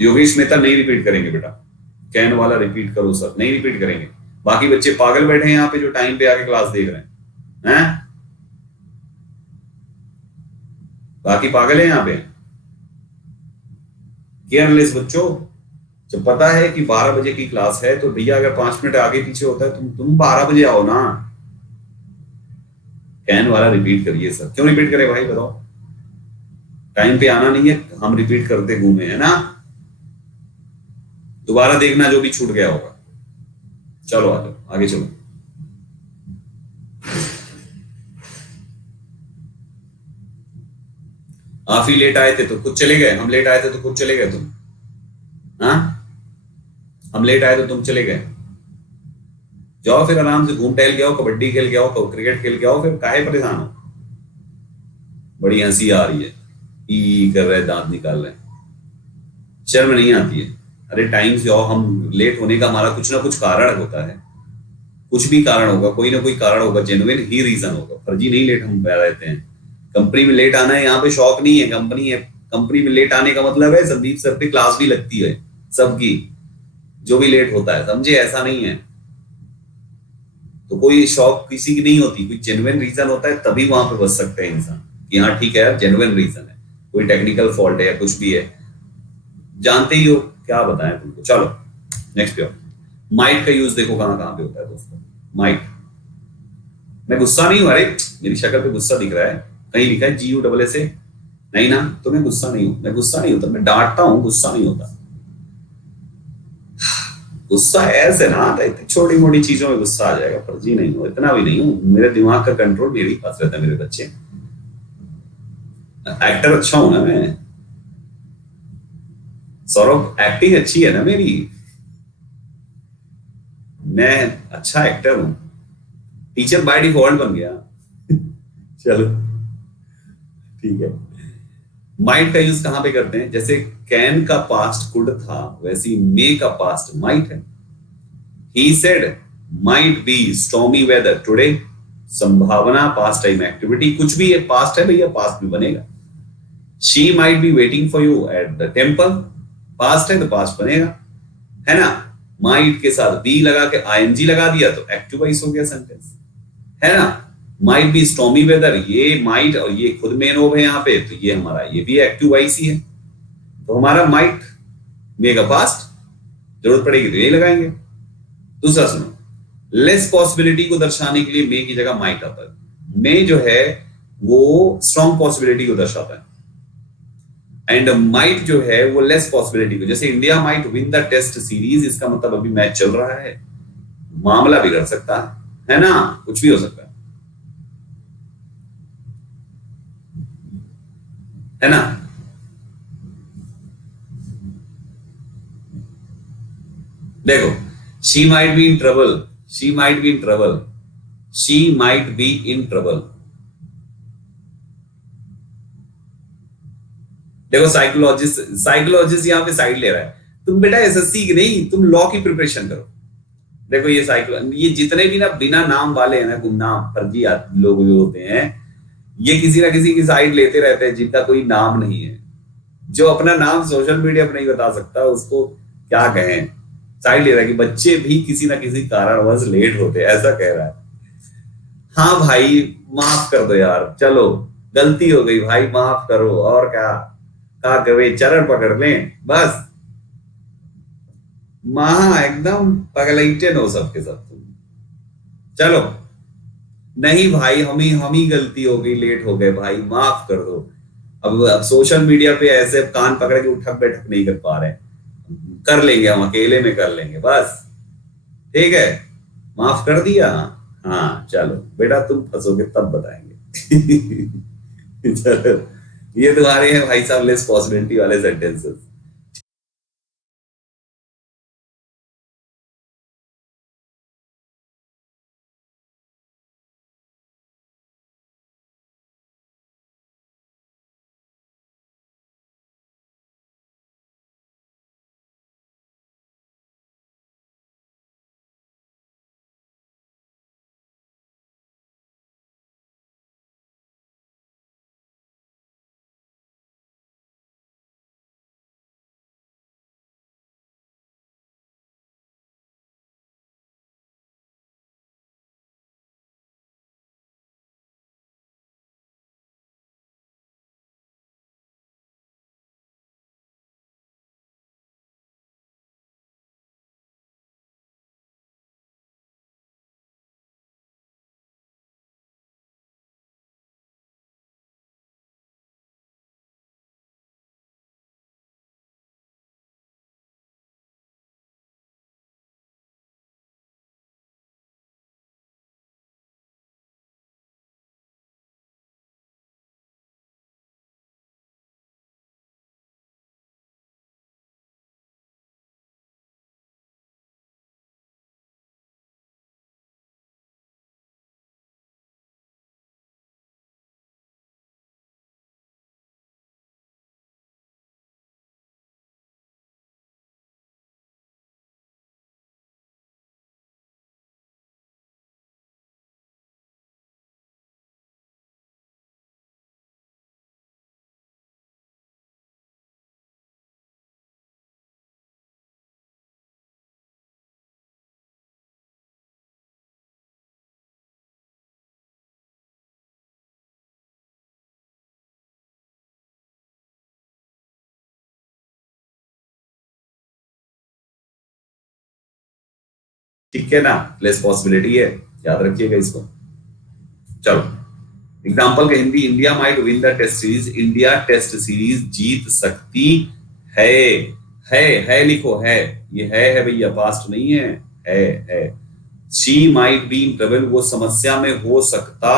योगेश मेहता नहीं रिपीट करेंगे बेटा, कैन वाला रिपीट करो सर, नहीं रिपीट करेंगे। बाकी बच्चे पागल बैठे हैं यहाँ पे जो टाइम पे आके क्लास देख रहे हैं, बाकी पागल है यहाँ पे, केयरलेस बच्चों। जब पता है कि 12 बजे की क्लास है तो भैया अगर 5 मिनट आगे पीछे होता है, तुम 12 बजे आओ ना। कैन वाला रिपीट करिए सर, क्यों रिपीट करे भाई बताओ, टाइम पे आना नहीं है, हम रिपीट करते घूमे है ना, दोबारा देखना जो भी छूट गया होगा। चलो आ जाओ आगे चलो। आप ही लेट आए थे तो खुद चले गए, हम लेट आए थे तो खुद चले गए तुम, हाँ, हम लेट आए तो तुम चले गए। जाओ फिर आराम से घूम टहल के आओ, कबड्डी खेल के आओ, क्रिकेट खेल के आओ, फिर काहे परेशान हो। बड़ी हंसी आ रही है, ई कर रहे, दांत निकाल रहे, शर्म नहीं आती है। अरे टाइम से आओ, हम लेट होने का हमारा कुछ ना कुछ कारण होता है, कुछ भी कारण होगा, कोई ना कोई कारण होगा, जेन्युइन ही रीजन होगा, फर्जी नहीं लेट हम रहते हैं। कंपनी में लेट आना है यहाँ पे शौक नहीं है, कंपनी है, कंपनी में लेट आने का मतलब है संदीप सर पे क्लास भी लगती है सबकी, जो भी लेट होता है, समझे, ऐसा नहीं है। तो कोई शौक किसी की नहीं होती, कोई जेन्युइन रीजन होता है तभी वहां पे बच सकते हैं इंसान कि हाँ ठीक है यार जेन्युइन रीजन है, कोई टेक्निकल फॉल्ट है या कुछ भी है, जानते ही हो, क्या बताएं तुमको। चलो नेक्स्ट पे। माइट का यूज देखो कहां कहां पे होता है दोस्तों। माइट, मैं गुस्सा नहीं हूं, अरे मेरी शक्ल पे गुस्सा दिख रहा है, कहीं लिखा है GUSSA? नहीं ना, तो मैं गुस्सा नहीं हूं, मैं गुस्सा नहीं होता, मैं डांटता हूं, गुस्सा नहीं होता। गुस्सा ऐसे ना आता है, इतनी छोटी मोटी चीजों में गुस्सा आ जाएगा, फर्जी नहीं हो, इतना भी नहीं हूं, मेरे दिमाग का कंट्रोल मेरे ही पास रहता है मेरे बच्चे। एक्टर अच्छा हूं ना मैं, सौरभ, एक्टिंग अच्छी है ना मेरी, मैं अच्छा एक्टर हूं, टीचर बाय डिफॉल्ट बन गया। चलो ठीक है। माइट का यूज कहां पे करते हैं, जैसे कैन का पास्ट कुड था, वैसी मे का पास्ट माइट है। He said might be stormy weather today, संभावना पास्ट टाइम एक्टिविटी, कुछ भी है पास्ट है भैया, पास्ट भी बनेगा। She might be waiting for you at the temple, past है तो पास्ट बनेगा, है ना। माइट के साथ बी लगा के आईएनजी लगा दिया तो एक्टिव वॉइस हो गया सेंटेंस, है ना। माइट बी स्टॉर्मी वेदर, ये माइट और ये खुद मेन वर्ब है यहाँ पे, तो ये हमारा ये भी एक्टिव वॉइस ही है, तो हमारा माइट मेगा पास्ट, जरूरत पड़ेगी तो यही लगाएंगे। दूसरा सुनो, लेस पॉसिबिलिटी को दर्शाने के लिए मे की जगह माइट आता है। मे जो है वो स्ट्रॉन्ग पॉसिबिलिटी को दर्शाता है, एंड माइट जो है वो लेस पॉसिबिलिटी को, जैसे India might win the test series, इसका मतलब अभी मैच चल रहा है, मामला बिगड़ सकता है ना, कुछ भी हो सकता है ना। देखो, she might be in trouble, she might be in trouble, she might be in trouble. देखो साइकोलॉजिस्ट, साइकोलॉजिस्ट यहाँ पे साइड ले रहा है, तुम बेटा SSC की नहीं, तुम लॉ की प्रिपरेशन करो। देखो ये साइको, ये जितने भी ना बिना नाम वाले हैं ना, गुमनाम फर्जी लोग जो होते हैं, ये किसी ना किसी की साइड लेते रहते हैं जिनका कोई नाम नहीं है। जो अपना नाम सोशल मीडिया पर नहीं बता सकता उसको क्या कहें, साइड ले रहा है कि बच्चे भी किसी ना किसी कारणवश लेट होते हैं, ऐसा कह रहा है। हाँ भाई, माफ कर दो यार, चलो गलती हो गई भाई, माफ करो, और क्या करे, चरण पकड़ लें बस। महा एकदम पगलैटे हो सबके सब तुम। चलो, नहीं भाई, हम ही गलती हो गई, लेट हो गए भाई, माफ कर दो। अब सोशल मीडिया पे ऐसे कान पकड़ के उठक बैठक नहीं कर पा रहे, कर लेंगे, हम अकेले में कर लेंगे बस, ठीक है, माफ कर दिया। हाँ चलो बेटा, तुम फंसोगे तब बताएंगे। चलो, ये तुम्हारे हैं भाई साहब लेस पॉसिबिलिटी वाले सेंटेंसेस। ठीक है ना, लेस पॉसिबिलिटी है, याद रखिएगा इसको। चलो एग्जाम्पल का Hindi, India might win the test series, India test series जीत सकती है। है लिखो, है, ये है भैया, पास्ट नहीं है, है। She might be in trouble, वो समस्या में हो सकता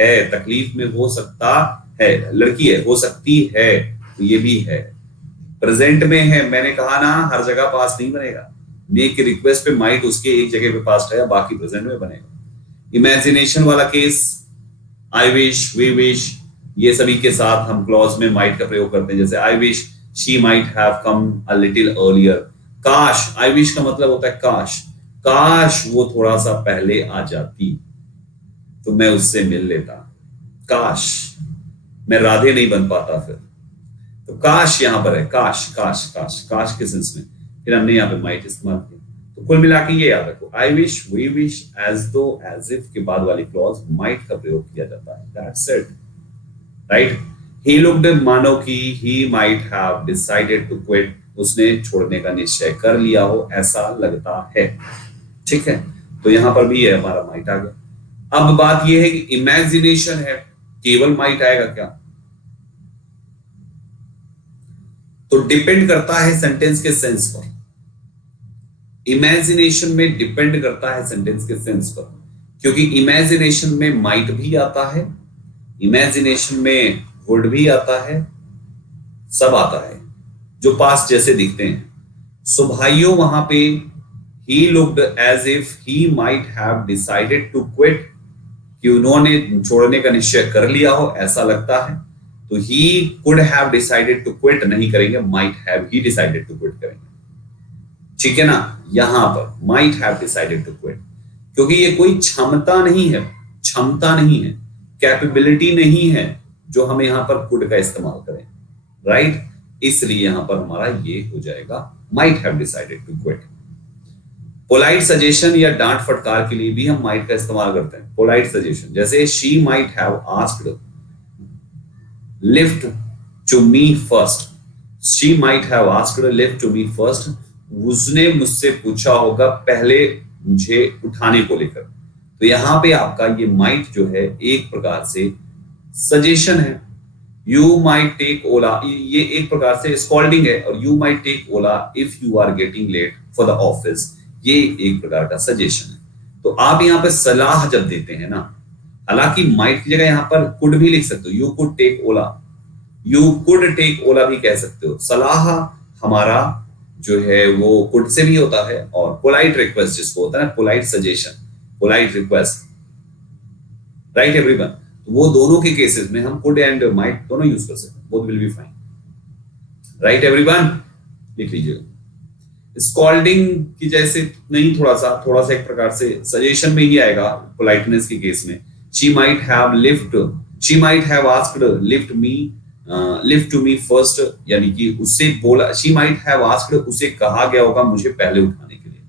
है, तकलीफ में हो सकता है, लड़की है, हो सकती है, तो ये भी है, प्रेजेंट में है। मैंने कहा ना हर जगह पास्ट नहीं बनेगा, मेक की रिक्वेस्ट पे माइट उसके एक जगह पे पास्ट है, बाकी प्रेजेंट में बनेगा। इमेजिनेशन वाला case, I wish, we wish, ये सभी के साथ हम क्लॉज में माइट का प्रयोग करते हैं। जैसे I wish she might have come a little earlier. काश, आई विश का मतलब होता है काश, काश वो थोड़ा सा पहले आ जाती तो मैं उससे मिल लेता, काश मैं राधे नहीं बन पाता फिर। तो काश यहां पर है, काश काश काश काश के सेंस में, फिर हमने यहाँ पे माइट इस्तेमाल किया। तो कुल मिला के ये याद रखो, I wish, we wish, as दो, एज इफ के बाद वाली क्लॉज माइट का प्रयोग किया जाता है। That's it, right. He looked, मानो कि he might have decided to quit, उसने छोड़ने का निश्चय कर लिया हो ऐसा लगता है। ठीक है, तो यहां पर भी है हमारा माइट आ गया। अब बात यह है कि इमेजिनेशन है, केवल माइट आएगा क्या? तो डिपेंड करता है सेंटेंस के सेंस पर। इमेजिनेशन में डिपेंड करता है सेंटेंस के सेंस पर, क्योंकि इमेजिनेशन में माइट भी आता है, इमेजिनेशन में वुड भी आता है, सब आता है जो पास्ट जैसे दिखते हैं। सो भाइयों, वहां पे he looked as if he might have decided to quit, कि उन्होंने छोड़ने का निश्चय कर लिया हो ऐसा लगता है। तो he could have decided to quit नहीं करेंगे, might have he decided to quit करेंगे। ठीक है ना, यहां पर might have decided to quit, क्योंकि ये कोई क्षमता नहीं है, क्षमता नहीं है, कैपेबिलिटी नहीं है जो हम यहां पर कुड का इस्तेमाल करें, राइट। इसलिए यहां पर हमारा ये हो जाएगा might have decided to quit. Polite suggestion या डांट फटकार के लिए भी हम माइट का इस्तेमाल करते हैं। पोलाइट सजेशन, जैसे she might have asked lift to me first, she might have asked lift to me first, उसने मुझसे पूछा होगा पहले मुझे उठाने को लेकर। तो यहां पे आपका ये माइट जो है एक प्रकार से सजेशन है। यू माइट टेक ओला, ये एक प्रकार से स्कॉल्डिंग है, और you might take Ola if you are getting late for the office, ये एक प्रकार का सजेशन है। तो आप यहाँ पे सलाह जब देते हैं ना, हालांकि माइट की जगह यहाँ पर कुड भी लिख सकते हो, you could take Ola, you could take Ola भी कह सकते हो। सलाह हमारा जो है वो कुड से भी होता है, और पोलाइट रिक्वेस्ट जिसको होता है ना, polite suggestion, polite request, right everyone. तो वो दोनों के केसेस में हम कुड एंड माइट दोनों यूज कर सकते हैं, both will be fine, right everyone. लिख लीजिएगा। स्कॉल्डिंग की जैसे नहीं, थोड़ा सा एक प्रकार से सजेशन में ही आएगा पोलाइटनेस के केस में। She might have lift, she might have asked lift me, lift to me first, यानी कि उससे बोला, शी माइट हैव आस्क्ड, उसे कहा गया होगा मुझे पहले उठाने के लिए।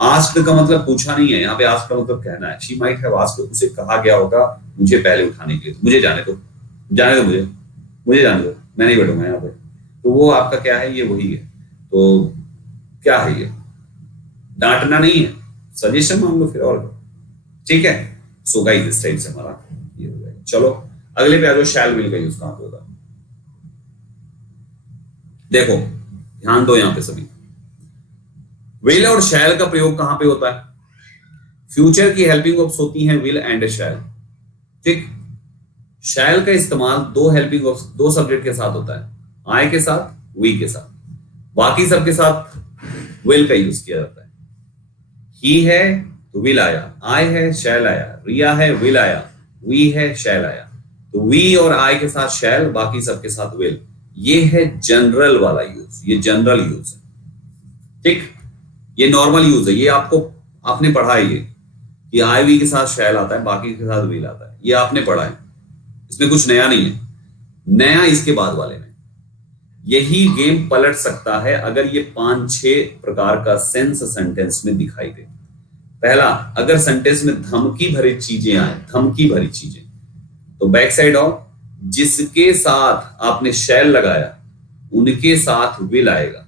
आस्क्ड का मतलब पूछा नहीं है, यहाँ पे आस्क्ड का मतलब कहना है। शी माइट हैव आस्क्ड, उसे कहा गया होगा मुझे पहले उठाने के लिए, तो मुझे जाने दो, मुझे जाने दो, मैं नहीं बैठूंगा यहाँ पे। तो वो आपका क्या है, ये वही है। तो क्या है ये, डांटना नहीं है, सजेशन मांग लो फिर, और ठीक है। सो गाइस इस टाइप से हमारा ये हो जाएगा। चलो अगले पे आ जाओ, शैल विल का यूज कहां पे होता है। देखो ध्यान दो यहां पे सभी, विल और शैल का प्रयोग कहां पे होता है? फ्यूचर की हेल्पिंग वर्ब्स होती हैं विल एंड शैल, ठीक। शैल का इस्तेमाल दो हेल्पिंग वर्ब्स, दो सब्जेक्ट के साथ होता है, आई के साथ, वी के साथ। बाकी सबके साथ विल का यूज किया जाता है। ही है तो विल आया, आई है शैल आया, रिया है विल आया, वी है शैल आया। तो वी और आई के साथ शैल, बाकी सबके साथ विल। ये है जनरल वाला यूज, ये जनरल यूज है, ठीक। ये नॉर्मल यूज है, ये आपको आपने पढ़ा है, ये कि आई वी के साथ शैल आता है, बाकी के साथ विल आता है, ये आपने पढ़ा है, इसमें कुछ नया नहीं है। नया इसके बाद वाले में, यही गेम पलट सकता है अगर ये 5-6 प्रकार का सेंस सेंटेंस में दिखाई दे। पहला, अगर सेंटेंस में धमकी भरी चीजें आए, धमकी भरी चीजें, तो बैक साइड ऑफ जिसके साथ आपने शैल लगाया उनके साथ विल आएगा,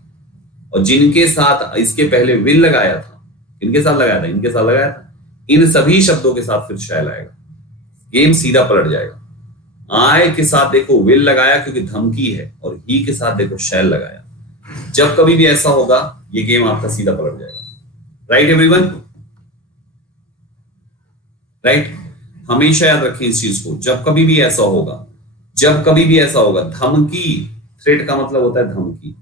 और जिनके साथ इसके पहले विल लगाया था इनके साथ लगाया था, इनके साथ लगाया था, इन सभी शब्दों के साथ फिर शैल आएगा, गेम सीधा पलट जाएगा। आय के साथ देखो विल लगाया क्योंकि धमकी है, और ही के साथ देखो शैल लगाया। जब कभी भी ऐसा होगा ये गेम आपका सीधा पलट जाएगा। Right everyone, right. हमेशा याद रखें इस चीज को, जब कभी भी ऐसा होगा, जब कभी भी ऐसा होगा, धमकी, थ्रेट का मतलब होता है धमकी,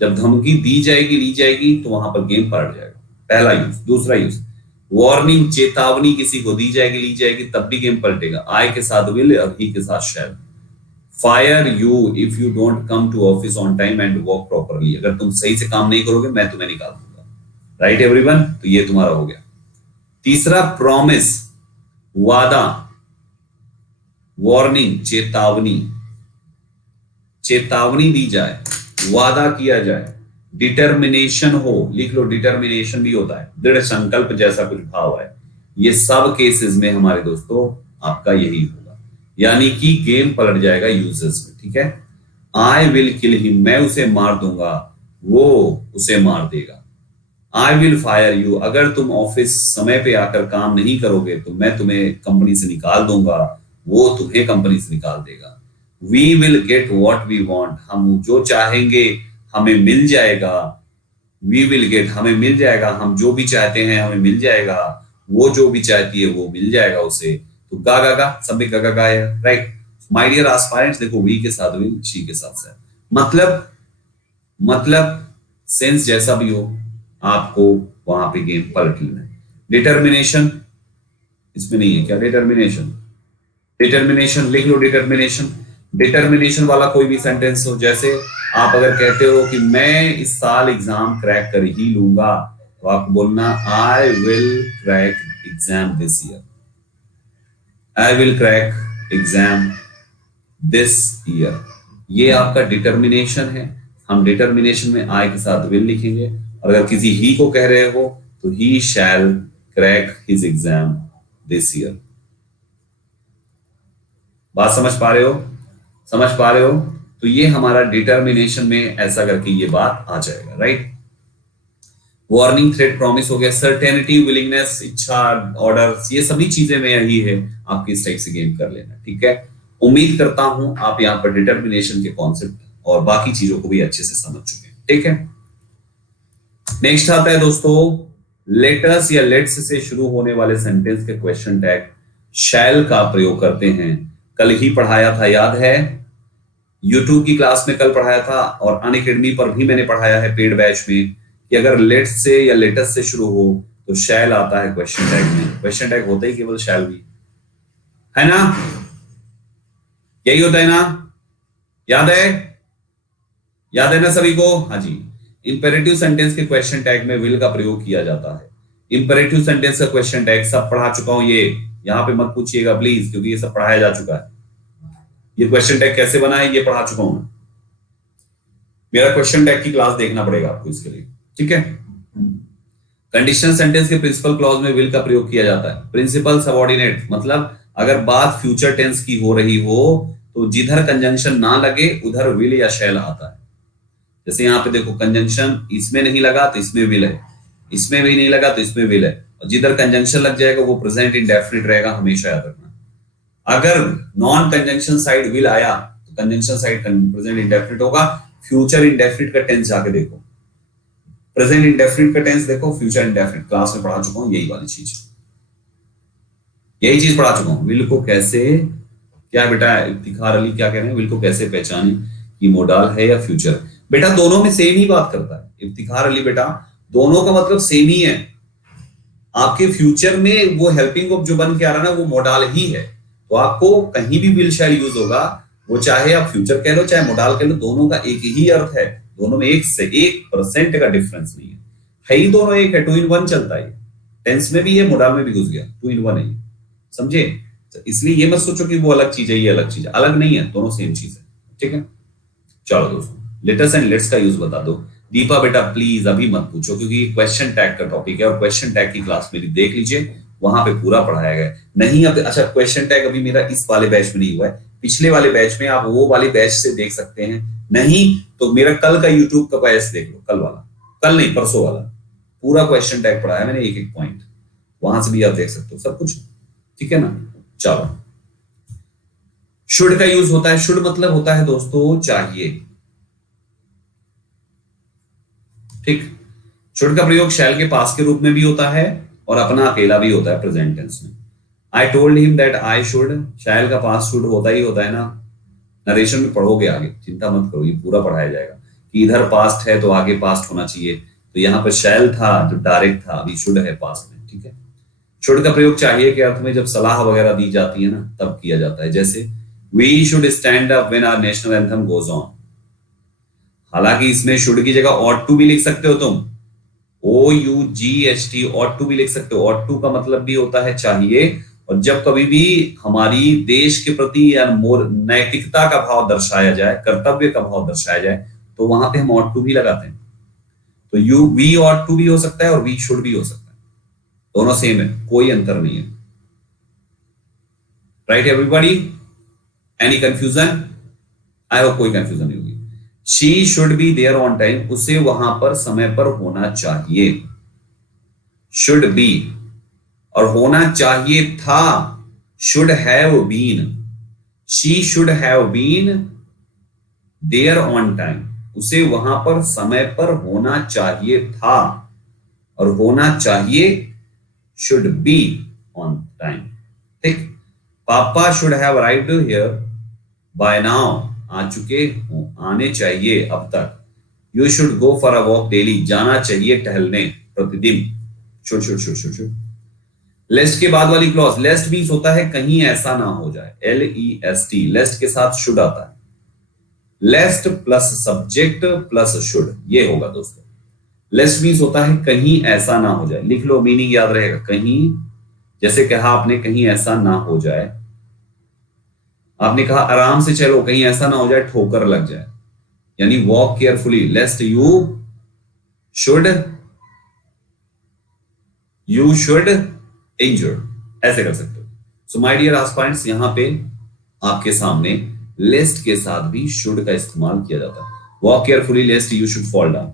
जब धमकी दी जाएगी ली जाएगी तो वहां पर गेम पलट जाएगा। पहला यूज। दूसरा यूज, वार्निंग, चेतावनी किसी को दी जाएगी ली जाएगी तब भी गेम पलटेगा। आई के साथ विल और ही के साथ shall. Fire you if you don't come to office on time and work properly, अगर तुम सही से काम नहीं करोगे मैं तुम्हें निकाल दूंगा। राइट एवरीवन, तो ये तुम्हारा हो गया। तीसरा प्रॉमिस, वादा, वार्निंग, चेतावनी, चेतावनी दी जाए, वादा किया जाए, डिटर्मिनेशन हो, लिख लो डिटर्मिनेशन भी होता है, दृढ़ संकल्प जैसा कुछ भाव है। ये सब केसेस में हमारे दोस्तों आपका यही होगा, यानी कि गेम पलट जाएगा यूजर्स में। ठीक है, आई विल किल हिम, मैं उसे मार दूंगा, वो उसे मार देगा। आई विल फायर यू, अगर तुम ऑफिस समय पे आकर काम नहीं करोगे तो मैं तुम्हें कंपनी से निकाल दूंगा, वो तुम्हें कंपनी से निकाल देगा। We will get what we want, हम जो चाहेंगे हमें मिल जाएगा। वी विल गेट, हमें मिल जाएगा, हम जो भी चाहते हैं हमें मिल जाएगा, वो जो भी चाहती है वो मिल जाएगा उसे। तो गा गा गा, सब में गा गा गा है। राइट, माय डियर एस्पायरेंट्स, देखो वी के साथ विल, शी के साथ सर, मतलब सेंस जैसा भी हो आपको वहां पे गेम पलट लेना है। डिटर्मिनेशन इसमें नहीं है क्या? डिटर्मिनेशन, डिटर्मिनेशन लिख लो। डिटर्मिनेशन, डिटर्मिनेशन वाला कोई भी सेंटेंस हो, जैसे आप अगर कहते हो कि मैं इस साल एग्जाम क्रैक कर ही लूंगा, तो आप बोलना I will crack exam this year, I will crack exam this year. ये आपका डिटर्मिनेशन है। हम डिटर्मिनेशन में आई के साथ विल लिखेंगे, और अगर किसी ही को कह रहे हो तो he shall crack his exam this year. बात समझ पा रहे हो? समझ पा रहे हो? तो ये हमारा डिटर्मिनेशन में ऐसा करके ये बात आ जाएगा। राइट, वार्निंग, थ्रेट, प्रॉमिस हो गया। सर्टेनिटी, विलिंगनेस, इच्छा, ऑर्डर, ये सभी चीजें में यही है, आपकी इस टाइप से गेम कर लेना। ठीक है, उम्मीद करता हूं आप यहाँ पर डिटर्मिनेशन के कॉन्सेप्ट और बाकी चीजों को भी अच्छे से समझ चुके हैं। ठीक है, नेक्स्ट आता है दोस्तों, लेटर्स या लेट्स से शुरू होने वाले सेंटेंस के क्वेश्चन टैग शैल का प्रयोग करते हैं। कल ही पढ़ाया था, याद है? यूट्यूब की क्लास में कल पढ़ाया था, और अनअकैडमी पर भी मैंने पढ़ाया है पेड बैच में, कि अगर लेट्स से या लेटस से शुरू हो तो शैल आता है क्वेश्चन टैग में। क्वेश्चन टैग होता ही केवल शैल भी है ना, यही होता है ना? याद है? याद है ना सभी को? हाँ जी। इंपेरेटिव सेंटेंस के क्वेश्चन टैग में विल का प्रयोग किया जाता है। इंपेरेटिव सेंटेंस का क्वेश्चन टैग सब पढ़ा चुका हूं, ये यहां पे मत पूछिएगा प्लीज, क्योंकि ये सब पढ़ाया जा चुका है। ये क्वेश्चन टैग कैसे बना है ये पढ़ा चुका हूं। मेरा क्वेश्चन टैग की क्लास देखना पड़ेगा आपको इसके लिए। ठीक है, कंडीशनल सेंटेंस के प्रिंसिपल क्लॉज में विल का प्रयोग किया जाता है। प्रिंसिपल सबऑर्डिनेट मतलब अगर बात फ्यूचर टेंस की हो रही हो तो जिधर कंजंक्शन ना लगे उधर विल या शैल आता है। जैसे यहाँ पे देखो, कंजंक्शन इसमें नहीं लगा तो इसमें विल है, इसमें भी नहीं लगा तो इसमें विल है, और जिधर कंजंक्शन लग जाएगा वो प्रेजेंट इंडेफिनिट रहेगा, हमेशा याद रखना। अगर नॉन कंजंक्शन साइड विल आया तो कंजंक्शन साइड प्रेजेंट इंडेफिनिट होगा। फ्यूचर इंडेफिनिट का टेंस जाके देखो, प्रेजेंट इंडेफिनिट का टेंस देखो, फ्यूचर इंडेफिनिट क्लास में पढ़ा चुका हूं, यही वाली चीज, यही चीज पढ़ा चुका हूं। विल को कैसे, क्या बेटा इफ्तिखार अली क्या कह रहे हैं, विल को कैसे पहचाने कि मोडाल है या फ्यूचर? बेटा दोनों में सेम ही बात करता है इफ्तिखार अली, बेटा दोनों का मतलब सेम ही है। आपके फ्यूचर में वो हेल्पिंग वर्ब जो बन के आ रहा है ना वो मोडाल ही है, तो आपको कहीं भी विल शैल यूज होगा, वो चाहे आप फ्यूचर कह लो चाहे मोडाल कह लो, दोनों का एक ही अर्थ है। दोनों में 1% का डिफरेंस नहीं है ही दोनों एक है, 2 in 1 चलता है। टेंस में भी है, मोडाल में भी घुस गया, 2 in 1 है, समझे? तो इसलिए ये मत सोचो कि वो अलग चीज है ये अलग चीज है, अलग नहीं है, दोनों सेम चीज है। ठीक है, चलो दोस्तों लेटर्स एंड लेट्स का यूज बता दो। दीपा बेटा प्लीज अभी मत पूछो, क्योंकि क्वेश्चन टैग का टॉपिक है और क्वेश्चन टैग की क्लास मेरी देख लीजिए, वहां पे पूरा पढ़ाया गया नहीं। अब अच्छा, क्वेश्चन टैग अभी मेरा इस वाले बैच में नहीं हुआ है, पिछले वाले बैच में, आप वो वाले बैच से देख सकते हैं। नहीं तो मेरा कल का यूट्यूब का बैच देख लो, कल वाला, कल नहीं परसों वाला, पूरा क्वेश्चन टैग पढ़ाया मैंने, एक एक पॉइंट, वहां से भी आप देख सकते हो सब कुछ, ठीक है ना। चलो, शुड का यूज होता है, शुड मतलब होता है दोस्तों चाहिए, ठीक। शुड का प्रयोग शैल के पास के रूप में भी होता है और अपना अकेला भी होता है प्रेजेंट टेंस में। I told him that I should, shall का पास शुड होता ही होता है ना, नरेशन में पढ़ोगे आगे, चिंता मत करो, ये पूरा पढ़ाया जाएगा कि इधर पास्ट है तो आगे पास्ट होना चाहिए, तो यहाँ पर शैल था जो डायरेक्ट था, अभी शुड है पास्ट में, ठीक है। शुड का प्रयोग चाहिए के अर्थ में जब सलाह वगैरह दी जाती है ना तब किया जाता है, जैसे we should stand up when our national anthem goes on. हालांकि इसमें शुड की जगह ऑट टू भी लिख सकते हो तुम, OUGHT, ऑट टू भी लिख सकते हो। ऑट टू का मतलब भी होता है चाहिए, और जब कभी भी हमारी देश के प्रति या नैतिकता का भाव दर्शाया जाए, कर्तव्य का भाव दर्शाया जाए, तो वहां पे हम ऑट टू भी लगाते हैं। तो यू वी ऑट टू भी हो सकता है और वी शुड भी हो सकता है, दोनों सेम है, कोई अंतर नहीं है। Right everybody, any confusion? I hope कोई कंफ्यूजन नहीं होगी। She should be there on time, उसे वहां पर समय पर होना चाहिए, शुड बी, और होना चाहिए था, should have been, she should have been there on time, उसे वहां पर समय पर होना चाहिए था, और होना चाहिए शुड बी ऑन टाइम, ठीक। पापा should have arrived here by now, आ चुके हो, आने चाहिए अब तक। You should go for a walk daily, जाना चाहिए टहलने प्रतिदिन, should should should should should. Lest के बाद वाली क्लॉज, लेस्ट मींस होता है कहीं ऐसा ना हो जाए, LEST, लेस्ट के साथ शुड आता है, लेस्ट प्लस सब्जेक्ट प्लस शुड, ये होगा दोस्तों। लेस्ट मींस होता है कहीं ऐसा ना हो जाए, लिख लो, मीनिंग याद रहेगा, कहीं, जैसे कहा आपने कहीं ऐसा ना हो जाए, आपने कहा आराम से चलो, कहीं ऐसा ना हो जाए ठोकर लग जाए, यानी walk carefully, lest you should injured, ऐसे कर सकते हो। सो माय डियर एस्पायरेंट्स, यहां पे आपके सामने लेस्ट के साथ भी शुड का इस्तेमाल किया जाता है। Walk carefully lest you should fall down,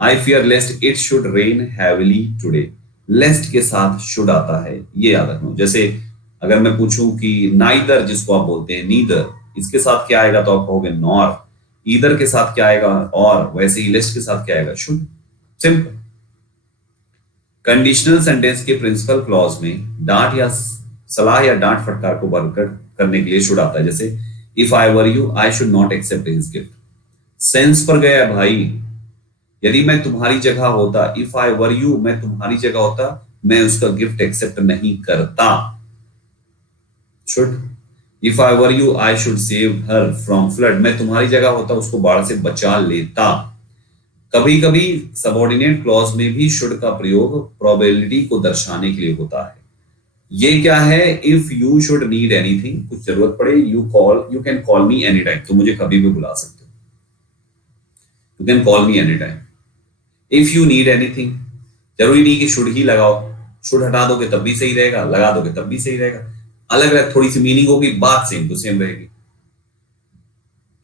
I fear lest it should rain heavily today, lest के साथ शुड आता है, ये याद रखना। जैसे अगर मैं पूछूं कि नाइदर, जिसको आप बोलते हैं नीदर, इसके साथ क्या आएगा तो आप कहोगे नॉर, ईदर के साथ क्या आएगा और, वैसे ही लेस्ट के साथ क्या आएगा शुड, सिंपल। कंडीशनल सेंटेंस के प्रिंसिपल क्लॉज में डांट या सलाह या डांट फटकार को बरकरार करने के लिए शुड आता है, जैसे if I were you I should not accept his gift, sense पर गया भाई, यदि मैं तुम्हारी जगह होता, इफ आई वर यू, मैं तुम्हारी जगह होता, मैं उसका गिफ्ट एक्सेप्ट नहीं करता, should. If I were you I should save her from flood, मैं तुम्हारी जगह होता उसको बाढ़ से बचा लेता। कभी कभी सबऑर्डिनेट क्लॉज में भी शुड का प्रयोग प्रोबेबिलिटी को दर्शाने के लिए होता है। ये क्या है, if you should need anything, कुछ जरूरत पड़े, you can call me any time, तो मुझे कभी भी बुला सकते हो, you can call me any time. If you need anything, जरूरी नहीं कि शुड ही लगाओ, शुड हटा दोगे तब भी सही रहेगा, लगा दोगे तब भी सही रहेगा, अलग अलग थोड़ी सी मीनिंग होगी, बात सेम टू सेम रहेगी।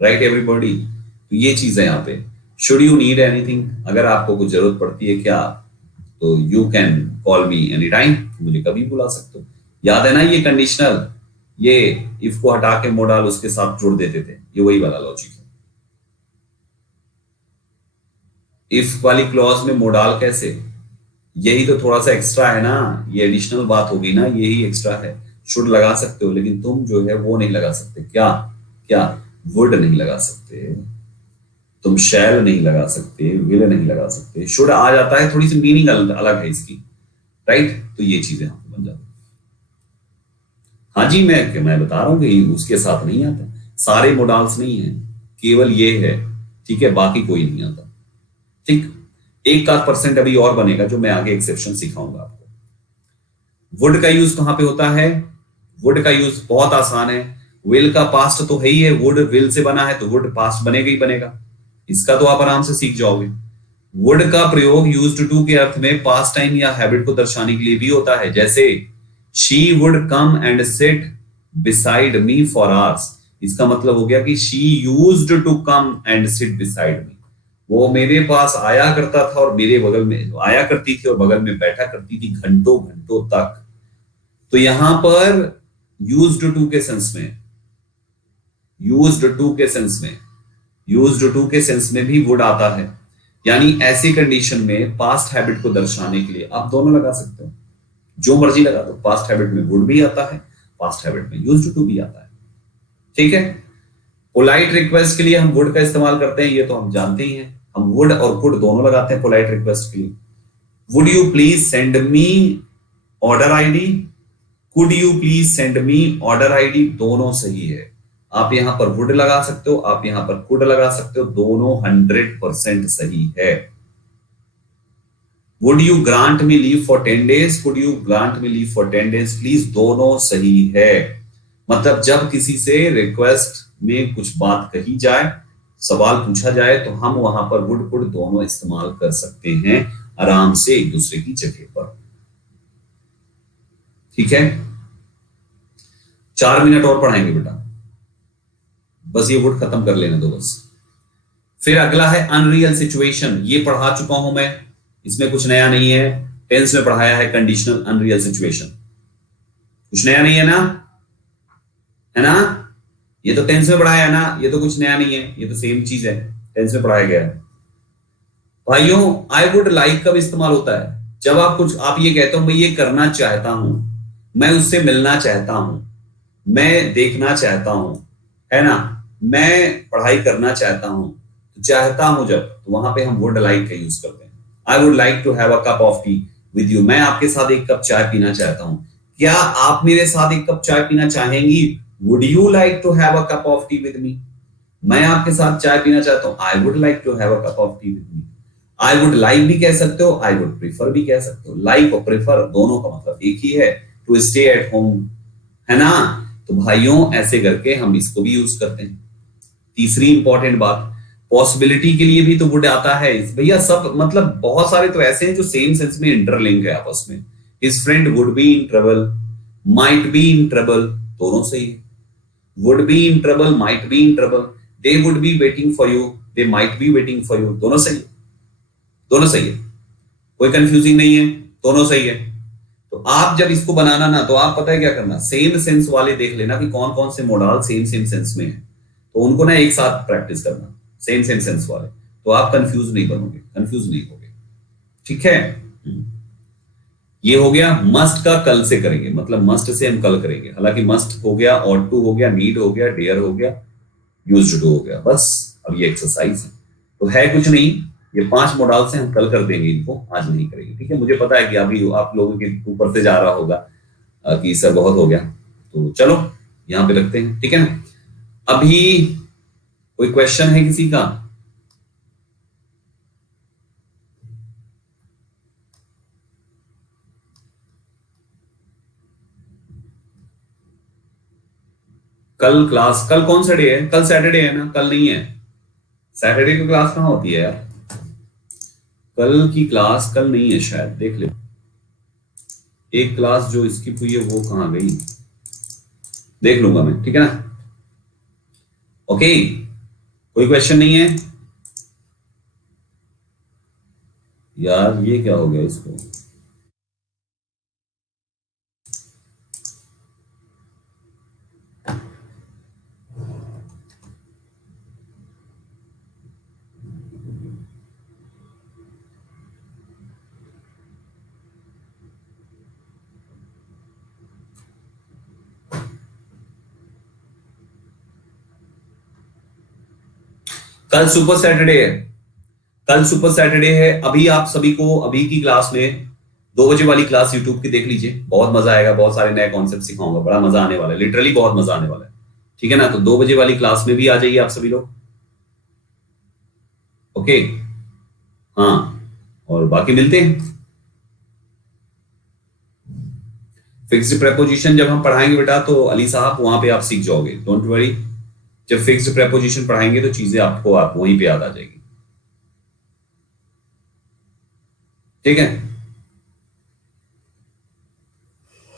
राइट एवरीबॉडी, तो ये चीज है यहाँ पे, शुड यू नीड एनीथिंग, अगर आपको कुछ जरूरत पड़ती है क्या, तो you can call me any time, मुझे कभी बुला सकते हो। याद है ना ये कंडीशनल, ये इफ को हटा के मोडाल उसके साथ जोड़ देते थे, ये वही वाला लॉजिक है। इफ वाली क्लॉज में मोडाल कैसे, यही तो थोड़ा सा एक्स्ट्रा है ना, ये एडिशनल बात होगी ना, यही एक्स्ट्रा है। शुड लगा सकते हो लेकिन तुम जो है वो नहीं लगा सकते, क्या क्या, वुड नहीं लगा सकते, तुम शैल नहीं लगा सकते, विल नहीं लगा सकते, शुड आ जाता है, थोड़ी सी मीनिंग अलग है इसकी, राइट। तो ये चीजें यहाँ पे बन जाती है। हाँ जी, मैं बता रहा हूँ कि उसके साथ नहीं आता, सारे मोडाल्स नहीं है, केवल ये है, ठीक है, बाकी कोई नहीं आता, ठीक। 1% अभी और बनेगा जो मैं आगे एक्सेप्शन सिखाऊंगा आपको। वुड का यूज कहां पे होता है, वुड का यूज बहुत आसान है, विल का पास्ट तो है ही है, वुड विल से बना है तो वुड पास्ट बनेगा ही बनेगा, इसका तो आप आराम से सीख जाओगे। वुड का प्रयोग यूज्ड टू के अर्थ में पास्ट टाइम या हैबिट को दर्शाने के लिए भी होता है, जैसे she would come and sit beside me for hours, इसका मतलब हो गया कि she used to come and sit beside me, वो मेरे पास आया करता था और मेरे बगल में आया करती थी और बगल में बैठा करती थी घंटों घंटों तक। तो यहां पर यूज्ड टू के सेंस में, यूज्ड टू के सेंस में, यूज्ड टू के सेंस में भी वुड आता है। यानी ऐसी कंडीशन में पास्ट हैबिट को दर्शाने के लिए आप दोनों लगा सकते हो, जो मर्जी लगा दो। पास्ट हैबिट में वुड भी आता है, पास्ट हैबिट में यूज्ड टू भी आता है। ठीक है। पोलाइट रिक्वेस्ट के लिए हम वुड का इस्तेमाल करते हैं, ये तो हम जानते ही हैं। हम वुड और कुड दोनों लगाते हैं पोलाइट रिक्वेस्ट के लिए। Would you please send me order ID, could you please send me order ID, दोनों सही है। आप यहां पर वुड लगा सकते हो, आप यहां पर कुड लगा सकते हो, दोनों 100% सही है। Would you grant me leave for 10 days, could you grant me leave for 10 days, please, दोनों सही है। मतलब जब किसी से रिक्वेस्ट में कुछ बात कही जाए, सवाल पूछा जाए, तो हम वहां पर वुड कुड दोनों इस्तेमाल कर सकते हैं आराम से एक दूसरे की जगह पर। ठीक है। 4 मिनट और पढ़ाएंगे बेटा, बस ये वुड खत्म कर लेने दो बस। फिर अगला है अनरियल सिचुएशन, ये पढ़ा चुका हूं मैं, इसमें कुछ नया नहीं है। टेंस में पढ़ाया है कंडीशनल अनरियल सिचुएशन, कुछ नया नहीं है ना, है ना। ये तो टेंस में पढ़ाया है ना, ये तो कुछ नया नहीं है, ये तो सेम चीज है, टेंस में पढ़ाया गया है। भाइयों आई वुड लाइक कब इस्तेमाल होता है? जब आप ये कहते हो मैं ये करना चाहता हूं, मैं उससे मिलना चाहता हूं, मैं देखना चाहता हूं, है ना, मैं पढ़ाई करना चाहता हूं, तो चाहता हूं जब, तो वहां पे हम वुड लाइक का यूज करते हैं। I would like to have a cup of tea with you, मैं आपके साथ एक कप चाय पीना चाहता हूं। क्या आप मेरे साथ एक कप चाय पीना चाहेंगी? Would you like to have a cup of tea with me? मैं आपके साथ चाय पीना चाहता हूं, I would like to have a cup of tea with me. I would like भी कह सकते हो, आई वुड प्रीफर भी कह सकते हो। लाइक और प्रेफर दोनों का मतलब एक ही है, टू स्टे एट होम, है ना। तो भाइयों ऐसे करके हम इसको भी यूज करते हैं। तीसरी इंपॉर्टेंट बात, पॉसिबिलिटी के लिए भी तो वुड आता है भैया। सब मतलब बहुत सारे तो ऐसे हैं जो सेम सेंस में इंटरलिंक है आपस में। His friend would be in trouble, might be in trouble, दोनों सही है। Would be in trouble, might be in trouble, they would be waiting for you, they might be waiting for you, दोनों सही है, दोनों सही है, कोई कंफ्यूजिंग नहीं है, दोनों सही है। तो आप जब इसको बनाना ना, तो आप पता है क्या करना, सेम सेंस वाले देख लेना कि कौन कौन से मोडाल सेम सेम सेंस में है, तो उनको ना एक साथ प्रैक्टिस करना, सेम सेम सेंस वाले, तो आप कंफ्यूज नहीं बनोगे, कंफ्यूज नहीं होगे। ठीक है। ये हो गया। मस्ट का कल से करेंगे, मतलब मस्ट से हम कल करेंगे। हालांकि मस्ट हो गया, ऑट टू हो गया, नीड हो गया, डेयर हो गया, यूज्ड टू हो गया, बस। अब ये एक्सरसाइज है, तो है कुछ नहीं, ये 5 मॉडल से हम कल कर देंगे, इनको आज नहीं करेंगे। ठीक है। मुझे पता है कि अभी आप लोगों के ऊपर से जा रहा होगा कि सर बहुत हो गया, तो चलो यहाँ पे रखते हैं। ठीक है ना। अभी कोई क्वेश्चन है किसी का? कल क्लास, कल कौन सा डे है? कल सैटरडे है ना, कल नहीं है। सैटरडे की क्लास कहाँ होती है यार? कल की क्लास कल नहीं है शायद, देख ले। एक क्लास जो स्किप हुई है वो कहाँ गई, देख लूंगा मैं। ठीक है ना। ओके, कोई क्वेश्चन नहीं है यार? ये क्या हो गया इसको? कल सुपर सैटरडे है, कल सुपर सैटरडे है। अभी आप सभी को अभी की क्लास में 2 बजे वाली क्लास यूट्यूब की देख लीजिए, बहुत मजा आएगा, बहुत सारे नए कॉन्सेप्ट सिखाऊंगा, बड़ा मजा आने वाला है, लिटरली बहुत मजा आने वाला है। ठीक है ना। तो 2 बजे वाली क्लास में भी आ जाइए आप सभी लोग। ओके। हाँ, और बाकी मिलते हैं। फिक्स्ड प्रेपोजिशन जब हम पढ़ाएंगे बेटा, तो अली साहब वहां पे आप सीख जाओगे, डोंट वरी। जब फिक्स्ड प्रेपोजिशन पढ़ाएंगे तो चीजें आपको आप वहीं पे याद आ जाएगी। ठीक है।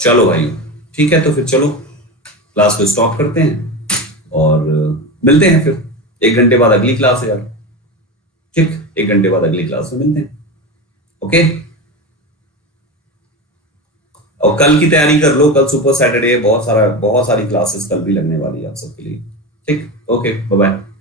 चलो भाई, ठीक है, तो फिर चलो क्लास को स्टॉप करते हैं और मिलते हैं फिर 1 घंटे बाद अगली क्लास है यार। ठीक, 1 घंटे बाद अगली क्लास में मिलते हैं। ओके, और कल की तैयारी कर लो, कल सुपर सैटरडे, बहुत सारी क्लासेस कल भी लगने वाली है आप सबके लिए। ठीक, ओके, बाय बाय।